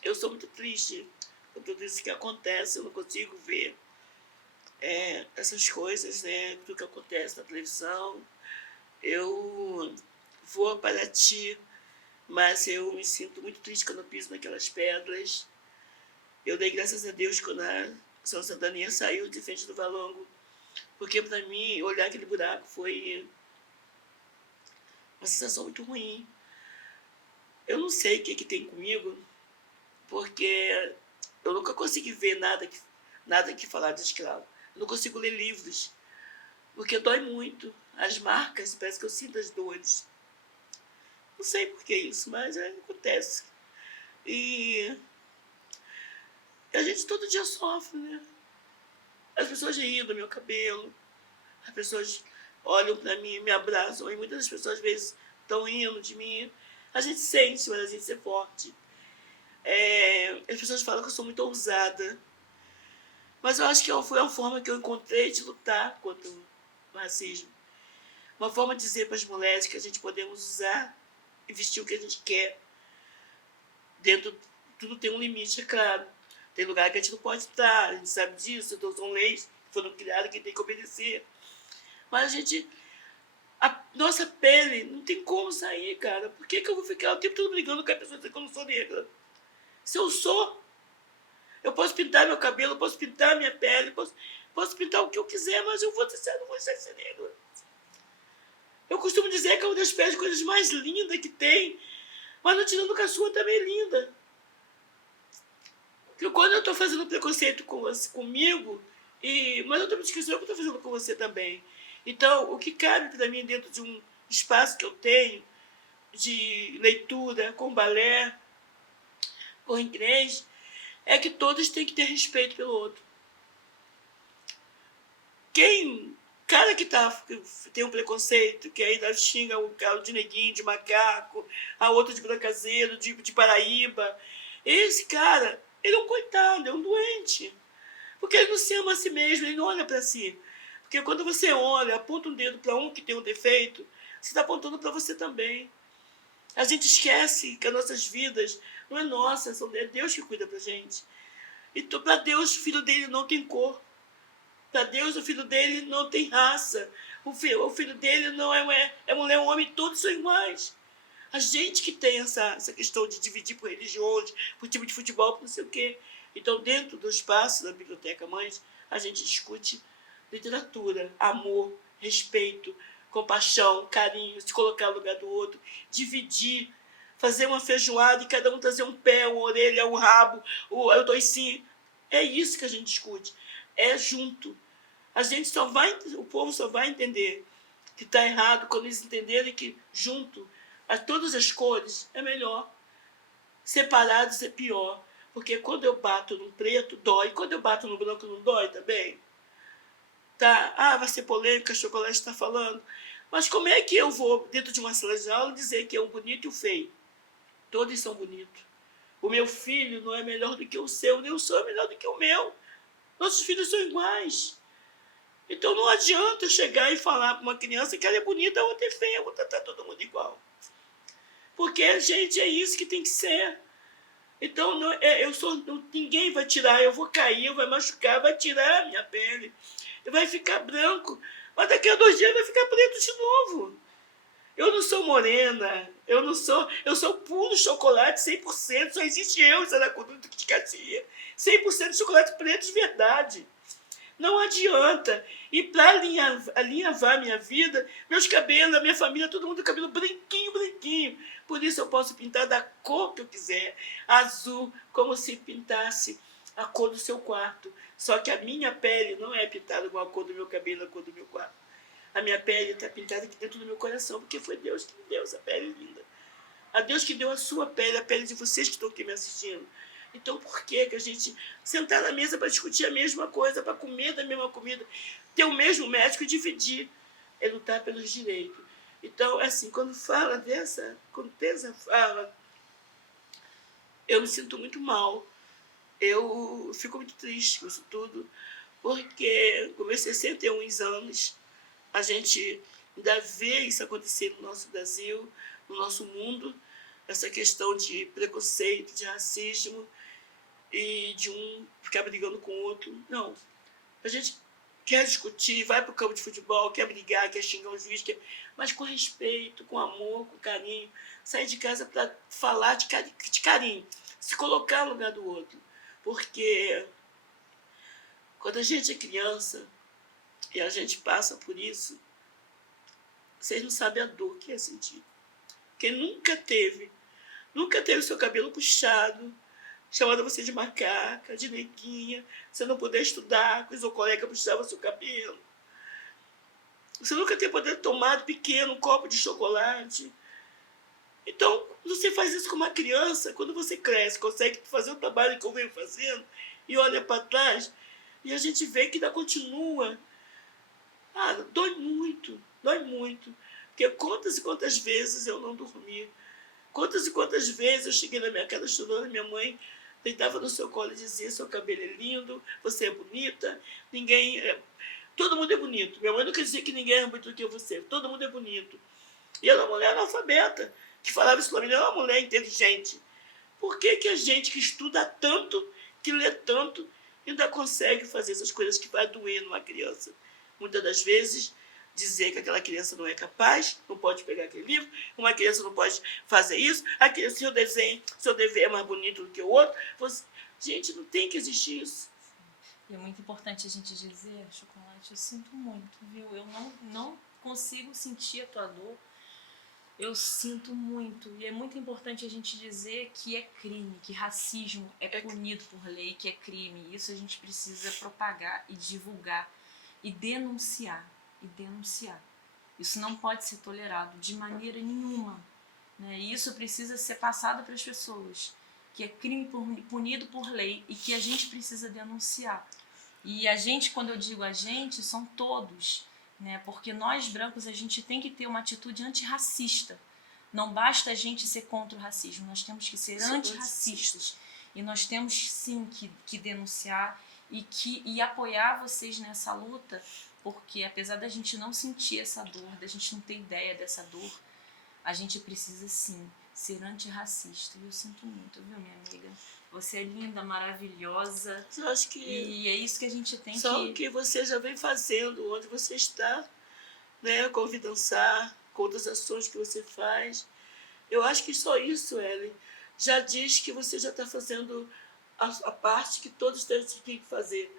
Eu sou muito triste com tudo isso que acontece, eu não consigo ver essas coisas, né? Tudo que acontece na televisão. Eu vou a Paraty, mas eu me sinto muito triste quando eu piso naquelas pedras. Eu dei graças a Deus quando a São Santaninha saiu de frente do Valongo, porque para mim olhar aquele buraco foi uma sensação muito ruim. Eu não sei o que tem comigo, porque eu nunca consegui ver nada que falar de escravo. Eu não consigo ler livros, porque dói muito. As marcas, parece que eu sinto as dores. Não sei por que isso, mas acontece. E a gente todo dia sofre, né? As pessoas riem do meu cabelo, as pessoas olham para mim, me abraçam, e muitas das pessoas às vezes estão rindo de mim. A gente sente, mas a gente é forte. As pessoas falam que eu sou muito ousada, mas eu acho que foi uma forma que eu encontrei de lutar contra o racismo. Uma forma de dizer para as mulheres que a gente podemos usar e vestir o que a gente quer. Dentro, tudo tem um limite, é claro. Tem lugar que a gente não pode estar, a gente sabe disso, então são leis que foram criadas que tem que obedecer. Mas a nossa pele não tem como sair, cara. Por que eu vou ficar o tempo todo brigando com a pessoa dizendo que eu não sou negra? Se eu sou, eu posso pintar meu cabelo, eu posso pintar minha pele, posso pintar o que eu quiser, mas eu vou deixar, não vou deixar de ser negra. Eu costumo dizer que é uma das peles coisas mais lindas que tem, mas não tirando que a sua também é linda. Porque quando eu estou fazendo preconceito comigo, mas eu também esqueci o que eu estou fazendo com você também. Então, o que cabe para mim dentro de um espaço que eu tenho de leitura, com balé, com inglês, é que todos têm que ter respeito pelo outro. Cara que tem um preconceito, que aí xinga o cara de neguinho, de macaco, a outro de brancazeiro, de Paraíba, esse cara, ele é um coitado, é um doente. Porque ele não se ama a si mesmo, ele não olha para si. Porque quando você olha, aponta um dedo para um que tem um defeito, você está apontando para você também. A gente esquece que as nossas vidas não é nossa, é Deus que cuida pra gente. Então, para Deus, o filho dele não tem cor. Para Deus, o filho dele não tem raça. O filho dele não é mulher, homem, todos são iguais. A gente que tem essa questão de dividir por religiões, por tipo de futebol, por não sei o quê. Então, dentro do espaço da Biblioteca Mães, a gente discute literatura, amor, respeito, compaixão, carinho, se colocar no lugar do outro, dividir, fazer uma feijoada e cada um trazer um pé, uma orelha, um rabo, o toicinho. É isso que a gente discute. É junto. O povo só vai entender que está errado, quando eles entenderem que junto a todas as cores é melhor. Separados é pior. Porque quando eu bato no preto, dói. Quando eu bato no branco, não dói também? Tá? Ah, vai ser polêmica, Chocolate está falando. Mas como é que eu vou, dentro de uma sala de aula, dizer que é um bonito e o feio? Todos são bonitos. O meu filho não é melhor do que o seu, nem o seu é melhor do que o meu. Nossos filhos são iguais. Então não adianta chegar e falar para uma criança que ela é bonita, a outra é feia, a outra está todo mundo igual. Porque, gente, é isso que tem que ser. Então, ninguém vai tirar, eu vou cair, vai machucar, vai tirar a minha pele, vai ficar branco, mas daqui a 2 dias vai ficar preto de novo. Eu não sou morena, eu sou puro chocolate 100%, só existe eu, Saracudu de Cacia. 100% de chocolate preto de verdade. Não adianta. E para alinhavar minha vida, meus cabelos, a minha família, todo mundo com cabelo branquinho, branquinho. Por isso eu posso pintar da cor que eu quiser. Azul, como se pintasse a cor do seu quarto. Só que a minha pele não é pintada igual a cor do meu cabelo, a cor do meu quarto. A minha pele está pintada aqui dentro do meu coração, porque foi Deus que me deu essa pele linda. A Deus que deu a sua pele, a pele de vocês que estão aqui me assistindo. Então, por que a gente sentar na mesa para discutir a mesma coisa, para comer da mesma comida, ter o mesmo médico e dividir? É lutar pelos direitos. Então, assim, quando tem essa fala, eu me sinto muito mal. Eu fico muito triste com isso tudo, porque com meus 61 anos, a gente ainda vê isso acontecer no nosso Brasil, no nosso mundo, essa questão de preconceito, de racismo, e de um ficar brigando com o outro. Não. A gente quer discutir, vai para o campo de futebol, quer brigar, quer xingar o juiz, mas com respeito, com amor, com carinho. Sair de casa para falar de carinho, se colocar no lugar do outro. Porque quando a gente é criança e a gente passa por isso, vocês não sabem a dor que é sentir. Quem nunca teve seu cabelo puxado, chamando você de macaca, de neguinha, você não poder estudar, porque o seu colega puxava seu cabelo. Você nunca ter poder tomar pequeno um copo de chocolate. Então, você faz isso com uma criança, quando você cresce, consegue fazer o trabalho que eu venho fazendo, e olha para trás, e a gente vê que ainda continua. Ah, dói muito, dói muito. Porque quantas e quantas vezes eu não dormi. Quantas e quantas vezes eu cheguei na minha casa estudando, minha mãe deitava no seu colo e dizia: seu cabelo é lindo, você é bonita, todo mundo é bonito. Minha mãe não quer dizer que ninguém é mais bonito do que você, todo mundo é bonito. E ela é uma mulher analfabeta, que falava isso para mim, ela é uma mulher inteligente. Por que a gente que estuda tanto, que lê tanto, ainda consegue fazer essas coisas que vai doer numa criança? Muitas das vezes, dizer que aquela criança não é capaz, não pode pegar aquele livro, uma criança não pode fazer isso, seu dever é mais bonito do que o outro. Gente, não tem que existir isso. E é muito importante a gente dizer, Chocolate, eu sinto muito, viu? Eu não consigo sentir a tua dor. Eu sinto muito. E é muito importante a gente dizer que é crime, que racismo é punido por lei, que é crime. Isso a gente precisa propagar e divulgar e denunciar. Isso não pode ser tolerado de maneira nenhuma, né? E isso precisa ser passado para as pessoas, que é crime punido por lei e que a gente precisa denunciar. E a gente, quando eu digo a gente, são todos, né? Porque nós brancos, a gente tem que ter uma atitude antirracista. Não basta a gente ser contra o racismo, nós temos que ser antirracistas. E nós temos sim que denunciar e apoiar vocês nessa luta, porque apesar da gente não sentir essa dor, da gente não ter ideia dessa dor, a gente precisa sim ser antirracista. E eu sinto muito, viu, minha amiga? Você é linda, maravilhosa. Eu acho que e é isso que a gente tem só o que você já vem fazendo, onde você está, né, com o Vidançar, com outras ações que você faz. Eu acho que só isso, Ellen, já diz que você já está fazendo a parte que todos têm que fazer.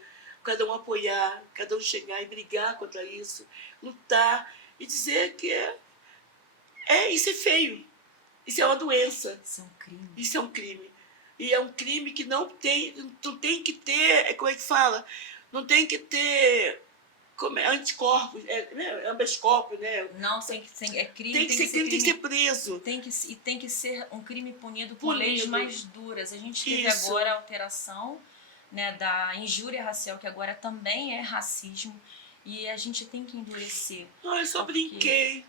Cada um apoiar, cada um chegar e brigar contra isso, lutar e dizer que isso é feio, isso é uma doença. Isso é um crime. Isso é um crime. E é um crime que não tem que ter, como é que fala? Não tem que ter como é, anticorpos, habeas corpus, né? Não, é crime, Tem que ser crime, tem que ser preso. Tem que ser um crime punido com leis mais duras. A gente teve agora a alteração, né, da injúria racial, que agora também é racismo, e a gente tem que endurecer. Não, eu só brinquei.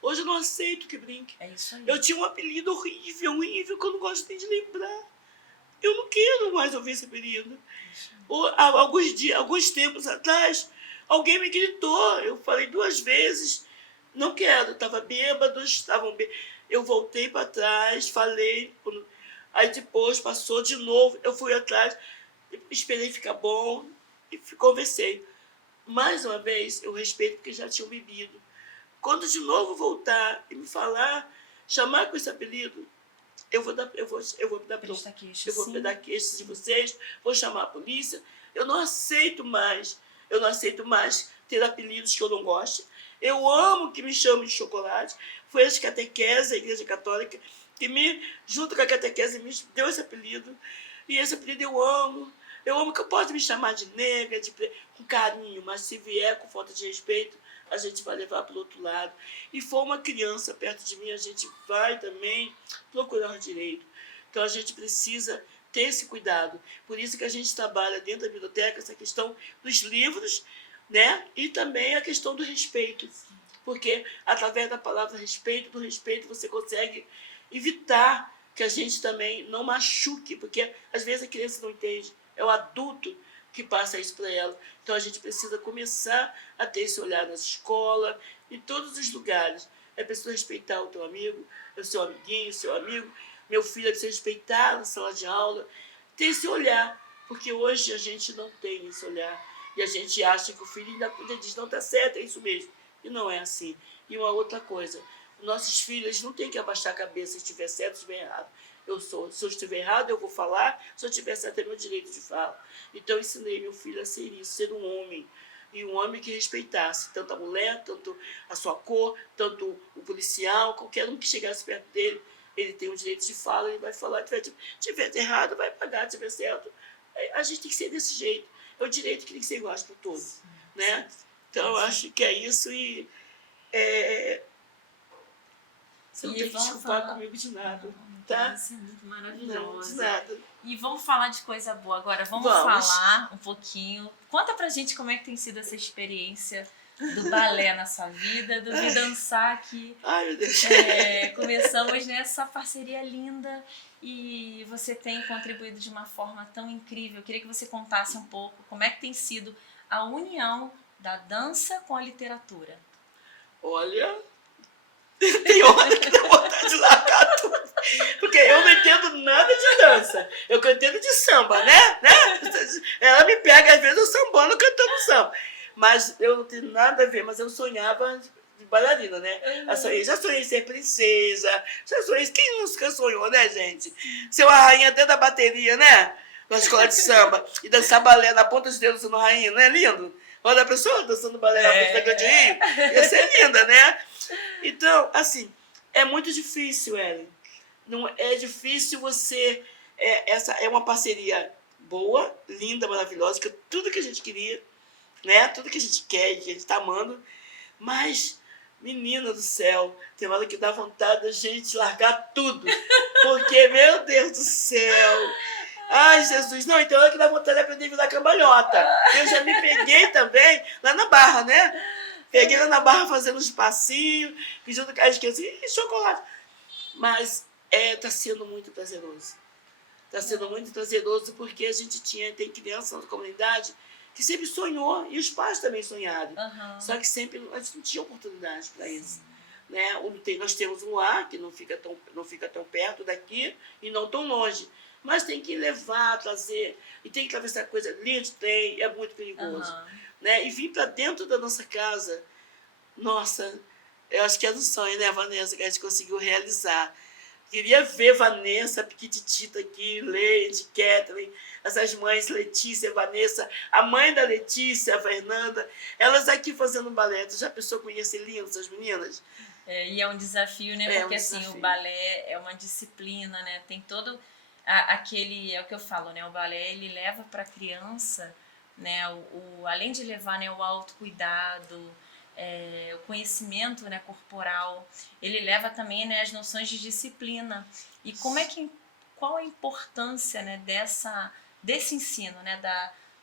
Hoje eu não aceito que brinque. É isso aí. Eu tinha um apelido horrível, que eu não gosto nem de lembrar. Eu não quero mais ouvir esse apelido. Alguns tempos atrás, alguém me gritou. Eu falei 2 vezes. Não quero. Estava bêbado, eu voltei para trás, falei. Aí depois passou de novo. Eu fui atrás, esperei ficar bom e conversei. Mais uma vez, eu respeito porque já tinham bebido. Quando de novo voltar e me falar, chamar com esse apelido, eu vou dar queixa. Eu vou dar queixa de vocês, vou chamar a polícia. Eu não aceito mais ter apelidos que eu não gosto. Eu amo que me chamem de chocolate. Foi a catequese, a Igreja Católica, que junto com a catequese, me deu esse apelido. E esse apelido eu amo. Eu amo que eu possa me chamar de negra, com carinho, mas se vier com falta de respeito, a gente vai levar para o outro lado. E for uma criança perto de mim, a gente vai também procurar direito. Então a gente precisa ter esse cuidado. Por isso que a gente trabalha dentro da biblioteca essa questão dos livros, né? E também a questão do respeito. Porque através da palavra respeito, do respeito, você consegue evitar que a gente também não machuque, porque às vezes a criança não entende. É o adulto que passa isso para ela. Então a gente precisa começar a ter esse olhar nas escolas, em todos os lugares. É preciso respeitar o teu amigo, o seu amiguinho, o seu amigo. Meu filho é de ser respeitado na sala de aula. Ter esse olhar, porque hoje a gente não tem esse olhar. E a gente acha que o filho ainda diz, não, está certo, é isso mesmo. E não é assim. E uma outra coisa, nossos filhos não têm que abaixar a cabeça se estiver certo ou se estiver errado. Se eu estiver errado, eu vou falar. Se eu estiver certo, é meu direito de fala. Então, eu ensinei meu filho a ser isso, ser um homem. E um homem que respeitasse tanto a mulher, tanto a sua cor, tanto o policial, qualquer um que chegasse perto dele, ele tem o direito de fala, ele vai falar. Se tiver errado, vai pagar, se tiver certo. A gente tem que ser desse jeito. É o direito que tem que ser igual para todos. Né? Então, eu acho que é isso e... Você não tem que desculpar comigo de nada, tá? Você é muito maravilhosa. Não, de nada. E vamos falar de coisa boa agora. Vamos falar um pouquinho. Conta pra gente como é que tem sido essa experiência do balé na sua vida, do Vidansar aqui. Ai, meu Deus. Começamos nessa parceria linda e você tem contribuído de uma forma tão incrível. Eu queria que você contasse um pouco como é que tem sido a união da dança com a literatura. Olha... Tem hora que dá vontade de largar tudo. Porque eu não entendo nada de dança. Eu entendo de samba, né? Ela me pega, às vezes, eu sambando, cantando samba. Mas eu não tenho nada a ver. Mas eu sonhava de bailarina, né? Já sonhei ser princesa. Já sonhei... Quem nunca sonhou, né, gente? Ser uma rainha dentro da bateria, né? Na escola de samba. E dançar balé na ponta dos dedos sendo rainha. Não é lindo? Olha a pessoa dançando balé na ponta da Grande Rio. Ia ser linda, né? Então, assim, é muito difícil, Ellen. Não é difícil você... Essa é uma parceria boa, linda, maravilhosa, que é tudo que a gente queria, né? Tudo que a gente quer, que a gente tá amando. Mas, menina do céu, tem hora que dá vontade da gente largar tudo. Porque, meu Deus do céu... Ai, Jesus, não, então é que dá vontade de aprender a virar cambalhota. Eu já me peguei também lá na Barra, né? Peguei lá na Barra fazendo uns passinhos, pedindo que as crianças, chocolate. Mas tá sendo muito prazeroso. Está sendo muito prazeroso porque a gente tem criança na comunidade que sempre sonhou, e os pais também sonharam. Uhum. Só que sempre a gente não tinha oportunidade para isso. Né? Nós temos um lar que não fica tão perto daqui e não tão longe. Mas tem que levar, trazer, e tem que atravessar coisa linda, é muito perigoso. Uhum. Né? E vir para dentro da nossa casa, nossa, eu acho que é do sonho, né, Vanessa, que a gente conseguiu realizar. Queria ver Vanessa, Piquititita aqui, Leide, Kathleen, essas mães, Letícia, Vanessa, a mãe da Letícia, a Fernanda, elas aqui fazendo balé. Tu já pensou conhecer lindo essas meninas? E é um desafio, né? Porque assim, o balé é uma disciplina, né? Tem todo aquele, é o que eu falo, né? O balé, ele leva para a criança né, além de levar, né, o autocuidado, o conhecimento, né, corporal, ele leva também, né, as noções de disciplina. E qual a importância, né, desse ensino, né,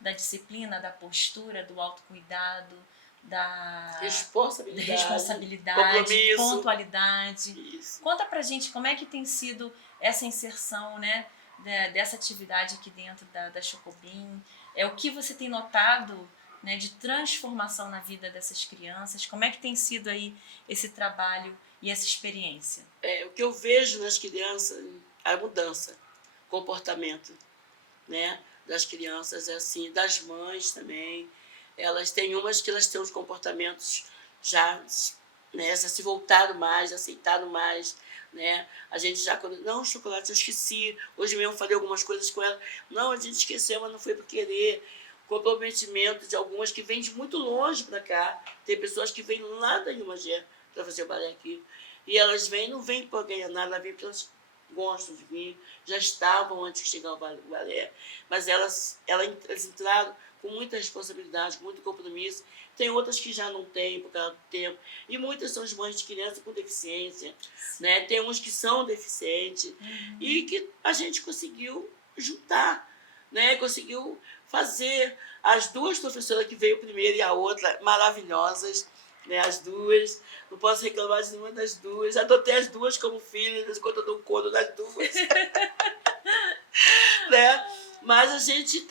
da disciplina, da postura, do autocuidado, da responsabilidade, compromisso, pontualidade. Isso. Conta pra gente como é que tem sido essa inserção, né, dessa atividade aqui dentro da Chocobim. O que você tem notado, né, de transformação na vida dessas crianças? Como é que tem sido aí esse trabalho e essa experiência? O que eu vejo nas crianças, a mudança, comportamento, né, das crianças, assim, das mães também. Elas têm umas que elas têm os comportamentos já, né, se voltaram mais, aceitaram mais, né? A gente já quando não, chocolate eu esqueci. Hoje mesmo falei algumas coisas com ela. Não, a gente esqueceu, mas não foi por querer. Comprometimento de algumas que vêm de muito longe para cá. Tem pessoas que vêm lá da Imagé para fazer o balé aqui. E elas vêm, não vêm para ganhar nada, elas vêm porque elas gostam de vir, já estavam antes de chegar o balé, mas elas entraram com muita responsabilidade, com muito compromisso. Tem outras que já não têm por causa do tempo, e muitas são as mães de crianças com deficiência, né? Tem uns que são deficientes, e que a gente conseguiu juntar, né? Conseguiu fazer. As duas professoras que veio primeiro e a outra, maravilhosas, né? As duas, não posso reclamar de nenhuma das duas. Adotei as duas como filhas, enquanto eu dou um couro das duas. Né? Mas a gente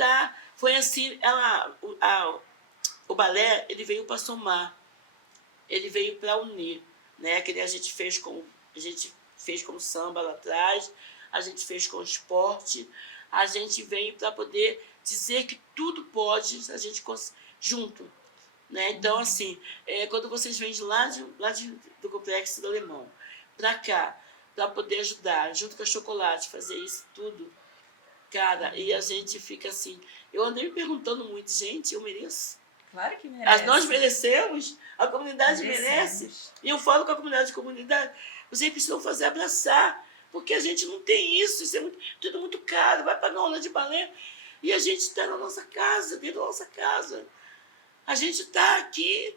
foi assim, o balé, ele veio para somar, ele veio para unir, né? Que a gente fez com samba lá atrás, a gente fez com esporte, a gente veio para poder dizer que tudo pode, a gente junto. Né? Então, assim, quando vocês vêm do Complexo do Alemão para cá, para poder ajudar, junto com a Chocolate, fazer isso tudo, cara, e a gente fica assim. Eu andei me perguntando muito, gente, eu mereço? Claro que merece. Nós merecemos, a comunidade merece. E eu falo com a comunidade, vocês precisam fazer abraçar, porque a gente não tem isso, isso é tudo muito caro, vai pagar uma aula de balé, e a gente está na nossa casa, dentro da nossa casa. A gente está aqui,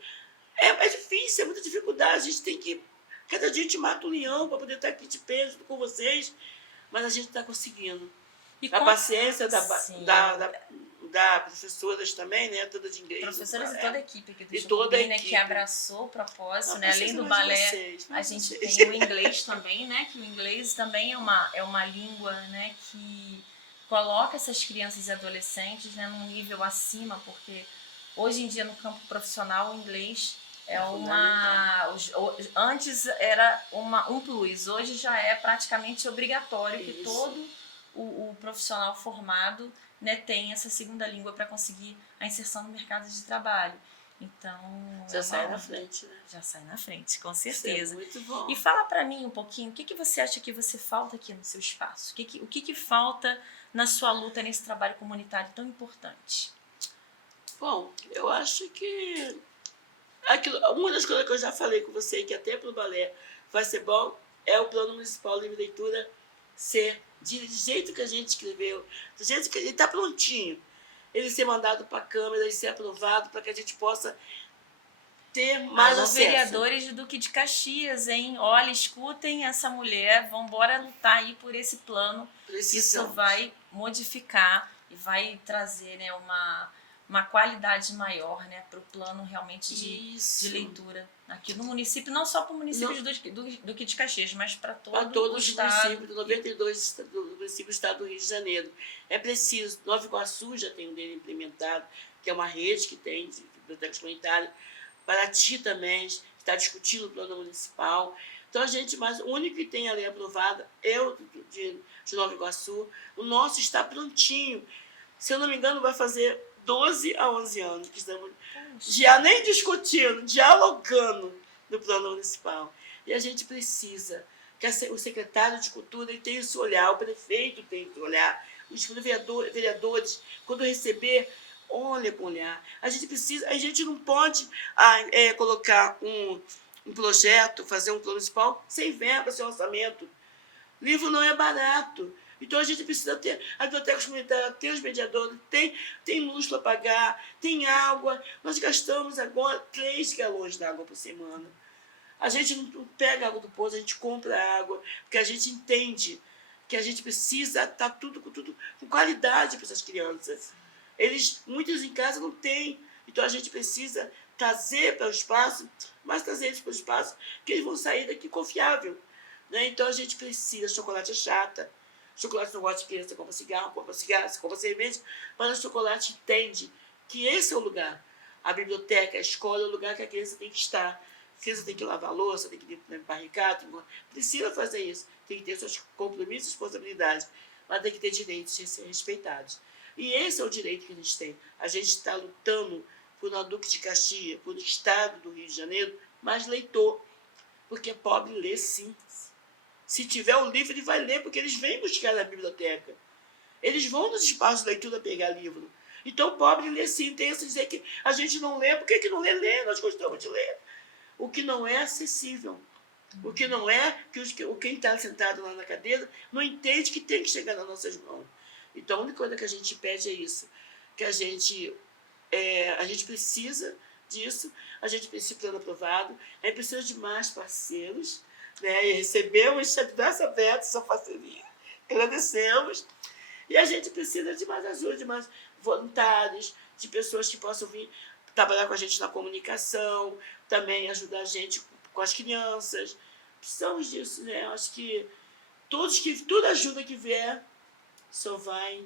é difícil, é muita dificuldade, a gente tem que, cada dia a gente mata um leão para poder estar aqui de pé junto com vocês, mas a gente está conseguindo. A paciência da professoras também, né, toda de inglês. Professoras e toda a equipe aqui do Chocobim, né, que abraçou o propósito, né, além do balé, a gente tem o inglês também, né, que o inglês também é uma língua, né, que coloca essas crianças e adolescentes, né, num nível acima, porque hoje em dia, no campo profissional, o inglês antes era um plus, hoje já é praticamente obrigatório que todo o profissional formado, né, tem essa segunda língua para conseguir a inserção no mercado de trabalho. Então... Já sai na frente, né? Já sai na frente, com certeza. Isso é muito bom. E fala para mim um pouquinho, o que você acha que você falta aqui no seu espaço? O que falta na sua luta nesse trabalho comunitário tão importante? Bom, eu acho que uma das coisas que eu já falei com você, que até para o balé vai ser bom, é o Plano Municipal de Livre Leitura ser do jeito que a gente escreveu, do jeito que ele está prontinho. Ele ser mandado para a Câmara, ele ser aprovado para que a gente possa ter mais acesso. Vereadores do Duque de Caxias, hein? Olha, escutem essa mulher, vamos embora lutar aí por esse plano. Isso vai modificar e vai trazer, né, uma qualidade maior, né, para o plano realmente de leitura aqui no município, não só para o município do Duque de Caxias, mas para todo o estado. Para todos os municípios, 92 municípios do estado do Rio de Janeiro. É preciso, Nova Iguaçu já tem um dele implementado, que é uma rede que tem de bibliotecas comunitárias. Paraty também está discutindo o plano municipal. Então, o único que tem a lei aprovada é o de Nova Iguaçu. O nosso está prontinho. Se eu não me engano, vai fazer 12 a 11 anos que estamos já nem discutindo, dialogando no plano municipal. E a gente precisa que o secretário de Cultura tenha esse olhar, o prefeito tem esse olhar, os vereadores, quando receber, olha com olhar. A gente não pode colocar um projeto, fazer um plano municipal sem verba, sem orçamento. Livro não é barato. Então a gente precisa ter a biblioteca comunitária, tem os mediadores, tem luz para pagar, tem água. Nós gastamos agora 3 galões de água por semana. A gente não pega água do poço, a gente compra água, porque a gente entende que a gente precisa estar tudo com qualidade para essas crianças. Muitos em casa não têm, então a gente precisa trazer para o espaço, mas trazer eles para o espaço, que eles vão sair daqui confiável. Né? Então a gente precisa, chocolate é chata, chocolate não gosta de criança, compra cigarro, compra cerveja, mas o chocolate entende que esse é o lugar. A biblioteca, a escola é o lugar que a criança tem que estar. A criança tem que lavar a louça, tem que barricar, precisa fazer isso. Tem que ter seus compromissos e responsabilidades, mas tem que ter direitos de ser respeitados. E esse é o direito que a gente tem. A gente está lutando por uma Duque de Caxias, por um estado do Rio de Janeiro, mais leitor, porque pobre lê sim. Se tiver o livro, ele vai ler, porque eles vêm buscar na biblioteca. Eles vão nos espaços de leitura pegar livro. Então, pobre lê sim. Tem esse dizer que a gente não lê. Por que não lê? Lê, nós gostamos de ler. O que não é acessível. O que não é que quem está sentado lá na cadeira não entende que tem que chegar nas nossas mãos. Então, a única coisa que a gente pede é isso. Que a gente precisa disso. A gente precisa de plano aprovado. A gente precisa de mais parceiros. Né? E recebemos de braço aberto essa parceria. Agradecemos. E a gente precisa de mais ajuda, de mais voluntários, de pessoas que possam vir trabalhar com a gente na comunicação, também ajudar a gente com as crianças. Precisamos disso, né? Acho que toda ajuda que vier só vai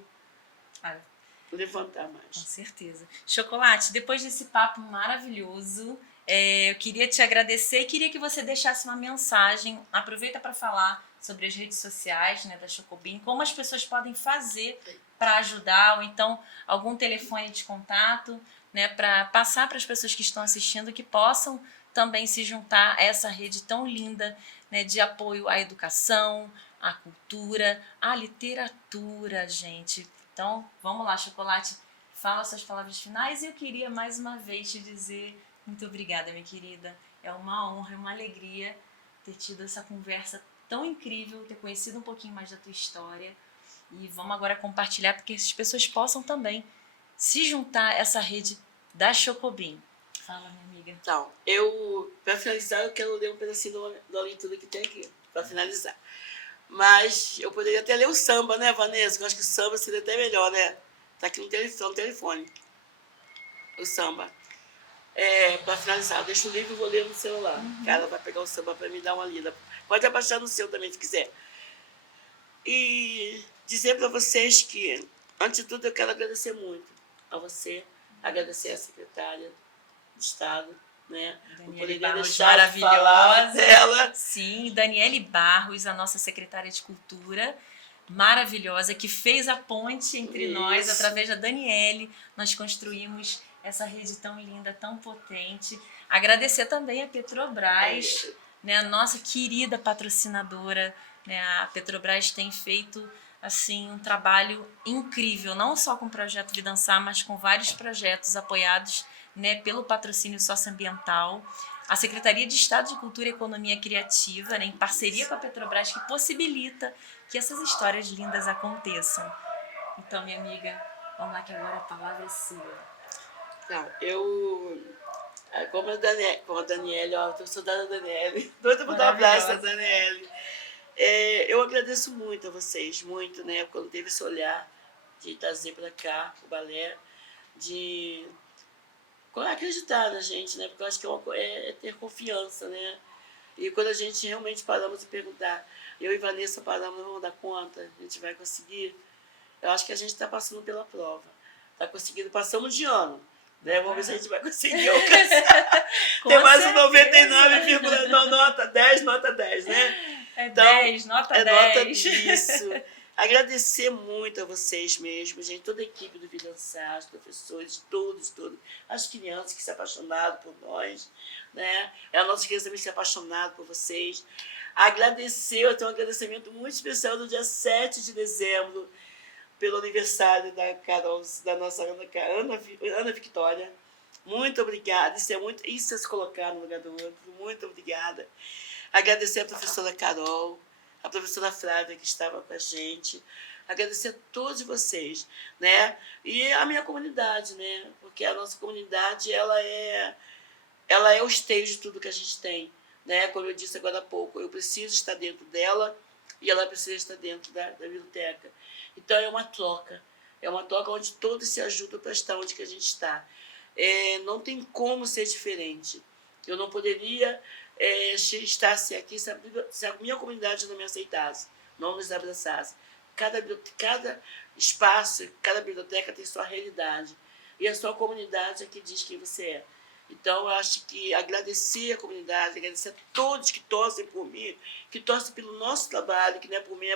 levantar mais. Com certeza. Chocolate, depois desse papo maravilhoso, eu queria te agradecer e queria que você deixasse uma mensagem. Aproveita para falar sobre as redes sociais, né, da Chocobim, como as pessoas podem fazer para ajudar, ou então algum telefone de contato, né, para passar para as pessoas que estão assistindo que possam também se juntar a essa rede tão linda, né, de apoio à educação, à cultura, à literatura, gente. Então, vamos lá, Chocolate, fala suas palavras finais e eu queria mais uma vez te dizer muito obrigada, minha querida. É uma honra, é uma alegria ter tido essa conversa tão incrível, ter conhecido um pouquinho mais da tua história. E vamos agora compartilhar para que as pessoas possam também se juntar a essa rede da Chocobim. Fala, minha amiga. Então, para finalizar, eu quero ler um pedacinho da leitura que tem aqui, para finalizar. Mas eu poderia até ler o samba, né, Vanessa? Eu acho que o samba seria até melhor, né? Tá aqui no telefone. O samba. Para finalizar, eu deixo o livro e vou ler no celular. Uhum. Cara, vai pegar o samba para me dar uma lida. Pode abaixar no seu também, se quiser. E dizer para vocês que, antes de tudo, eu quero agradecer muito a você, agradecer a secretária de Estado, né? Daniele Barros, maravilhosa dela. Sim, Daniele Barros, a nossa secretária de Cultura, maravilhosa, que fez a ponte entre nós, através da Daniele, nós construímos essa rede tão linda, tão potente. Agradecer também a Petrobras, né, a nossa querida patrocinadora, né? A Petrobras tem feito assim, um trabalho incrível, não só com o projeto Vidansar, mas com vários projetos apoiados, né, pelo patrocínio socioambiental. A Secretaria de Estado de Cultura e Economia Criativa, né, em parceria com a Petrobras, que possibilita que essas histórias lindas aconteçam. Então, minha amiga, vamos lá que agora a palavra é sua. Não, como a Daniele, eu sou da Daniele, doida por dar um abraço da Daniele. Eu agradeço muito a vocês, muito, né, quando teve esse olhar de trazer para cá o balé, de acreditar na gente, né, porque eu acho que é ter confiança, né, e quando a gente realmente paramos de perguntar, eu e Vanessa paramos, vamos dar conta, a gente vai conseguir, eu acho que a gente está passando pela prova, está conseguindo, passamos de ano, né, vamos ver se a gente vai conseguir alcançar, tem mais um 99, nota 10, né. Então, 10, nota 10. Nota disso. Agradecer muito a vocês mesmo, gente, toda a equipe do Vidansar, os professores, todos, as crianças que se apaixonaram por nós, né? A nossa criança também se apaixonada por vocês. Agradecer, eu tenho um agradecimento muito especial no dia 7 de dezembro, pelo aniversário da Carol, da nossa Ana Victoria. Muito obrigada. Isso é se colocar no lugar do outro. Muito obrigada. Agradecer a professora Carol, a professora Flávia, que estava com a gente, agradecer a todos vocês, né? E a minha comunidade, né? Porque a nossa comunidade, ela é o esteio de tudo que a gente tem, né? Como eu disse agora há pouco, eu preciso estar dentro dela e ela precisa estar dentro da biblioteca. Então, é uma troca onde todos se ajudam para estar onde que a gente está. Não tem como ser diferente. Eu não poderia estar aqui se a minha comunidade não me aceitasse, não nos abraçasse. Cada espaço, cada biblioteca tem sua realidade. E a sua comunidade é que diz quem você é. Então, eu acho que agradecer a comunidade, agradecer a todos que torcem por mim, que torcem pelo nosso trabalho, que não é por mim,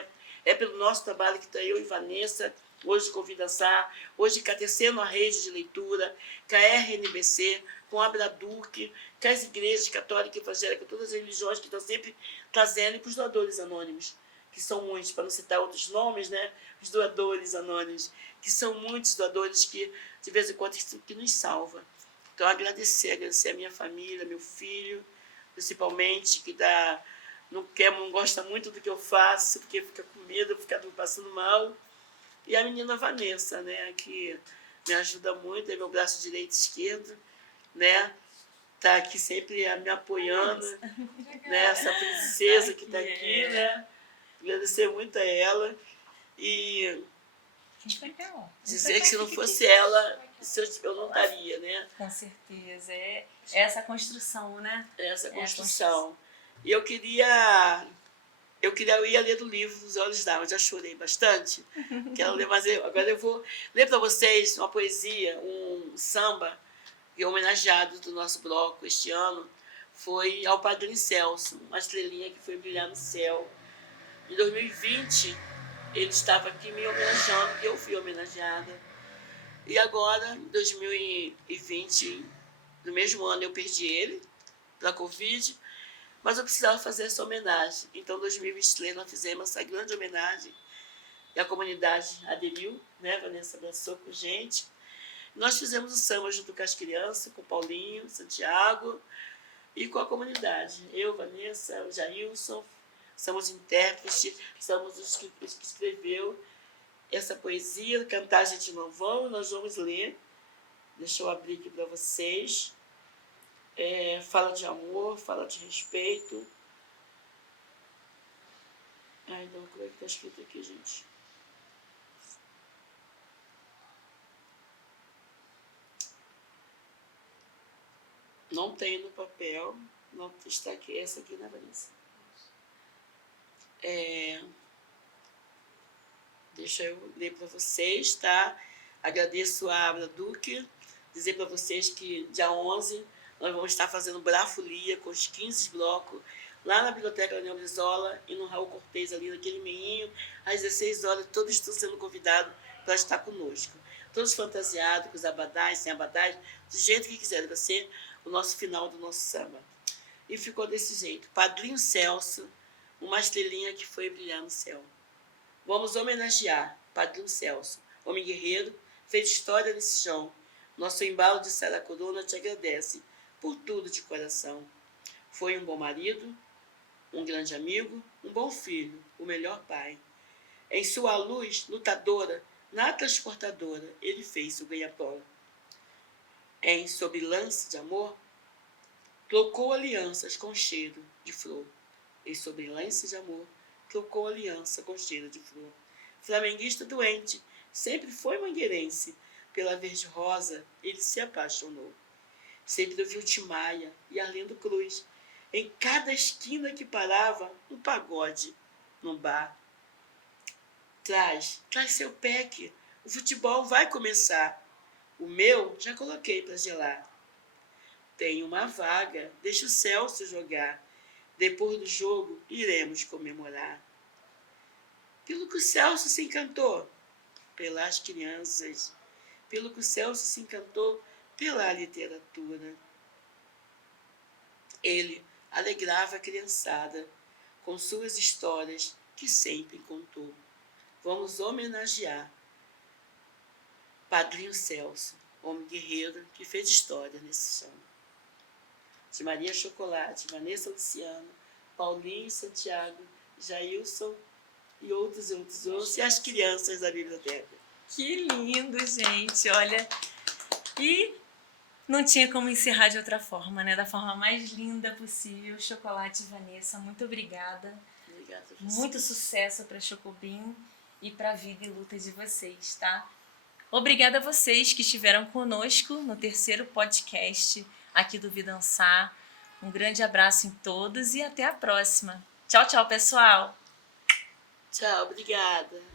é pelo nosso trabalho que está eu e Vanessa, hoje com Vidançar, hoje catecendo a rede de leitura, com a RNBC, com a Abraduc, com as igrejas católicas e evangélicas, todas as religiões que estão sempre trazendo, e com os doadores anônimos, que são muitos, para não citar outros nomes, né? Os doadores anônimos, que são muitos doadores que, de vez em quando, que nos salvam. Então, agradecer a minha família, meu filho, principalmente, que não gosta muito do que eu faço, porque fica com medo, fica passando mal. E a menina Vanessa, né, que me ajuda muito, é meu braço direito e esquerdo, né? Tá aqui sempre me apoiando, né? Essa princesa que está aqui, né? Agradecer muito a ela. E dizer que se não fosse ela, eu não estaria, né? Com certeza. É essa construção, né? Essa construção. E eu ia ler do livro Os Olhos d'Água, já chorei bastante. Quero ler, mas agora eu vou ler para vocês uma poesia, um samba, que é homenageado do nosso bloco este ano, foi ao Padrinho Celso, uma estrelinha que foi brilhar no céu. Em 2020, ele estava aqui me homenageando, que eu fui homenageada. E agora, em 2020, no mesmo ano, eu perdi ele pela Covid, mas eu precisava fazer essa homenagem. Então, em 2023, nós fizemos essa grande homenagem e a comunidade aderiu, né? A Vanessa abraçou com gente. Nós fizemos o samba junto com as crianças, com o Paulinho, Santiago e com a comunidade. Eu, Vanessa, o Jailson, somos intérpretes, somos os que escreveu essa poesia. Cantar a gente não vamos, nós vamos ler. Deixa eu abrir aqui para vocês. Fala de amor, fala de respeito. Ai, não, como é que está escrito aqui, gente? Não tem no papel, não está aqui, essa aqui na Vanessa. Deixa eu ler para vocês, tá? Agradeço a Abra Duque, dizer para vocês que dia 11 nós vamos estar fazendo brafolia com os 15 blocos lá na Biblioteca Daniel Brizola e no Raul Cortez, ali naquele meinho, às 16 horas, todos estão sendo convidados para estar conosco. Todos fantasiados, com os abadás, sem abadás, do jeito que quiser, vai ser o nosso final do nosso samba. E ficou desse jeito. Padrinho Celso, uma estrelinha que foi brilhar no céu. Vamos homenagear Padrinho Celso, homem guerreiro, fez história nesse chão. Nosso embalo de Sara Corona te agradece por tudo de coração. Foi um bom marido, um grande amigo, um bom filho, o melhor pai. Em sua luz lutadora, na transportadora, ele fez o ganha-pão. Sob lance de amor, trocou alianças com cheiro de flor. Sob lance de amor, trocou aliança com cheiro de flor. Flamenguista doente, sempre foi mangueirense. Pela verde rosa, ele se apaixonou. Sempre ouviu Timaya e Arlindo Cruz. Em cada esquina que parava, um pagode num bar. Traz seu pack, o futebol vai começar. O meu já coloquei para gelar. Tem uma vaga, deixa o Celso jogar. Depois do jogo, iremos comemorar. Pelo que o Celso se encantou, pelas crianças. Pelo que o Celso se encantou, pela literatura. Ele alegrava a criançada com suas histórias que sempre contou. Vamos homenagear Padrinho Celso, homem guerreiro que fez história nesse chão. De Maria Chocolate, Vanessa Luciano, Paulinho e Santiago, Jailson e outros, e as crianças da biblioteca. Que lindo, gente. Olha, e não tinha como encerrar de outra forma, né? Da forma mais linda possível. Chocolate Vanessa, muito obrigada. Obrigada a você. Muito sucesso para Chocobim e para a vida e luta de vocês, tá? Obrigada a vocês que estiveram conosco no terceiro podcast aqui do Vidansar. Um grande abraço em todos e até a próxima. Tchau, tchau, pessoal! Tchau, obrigada.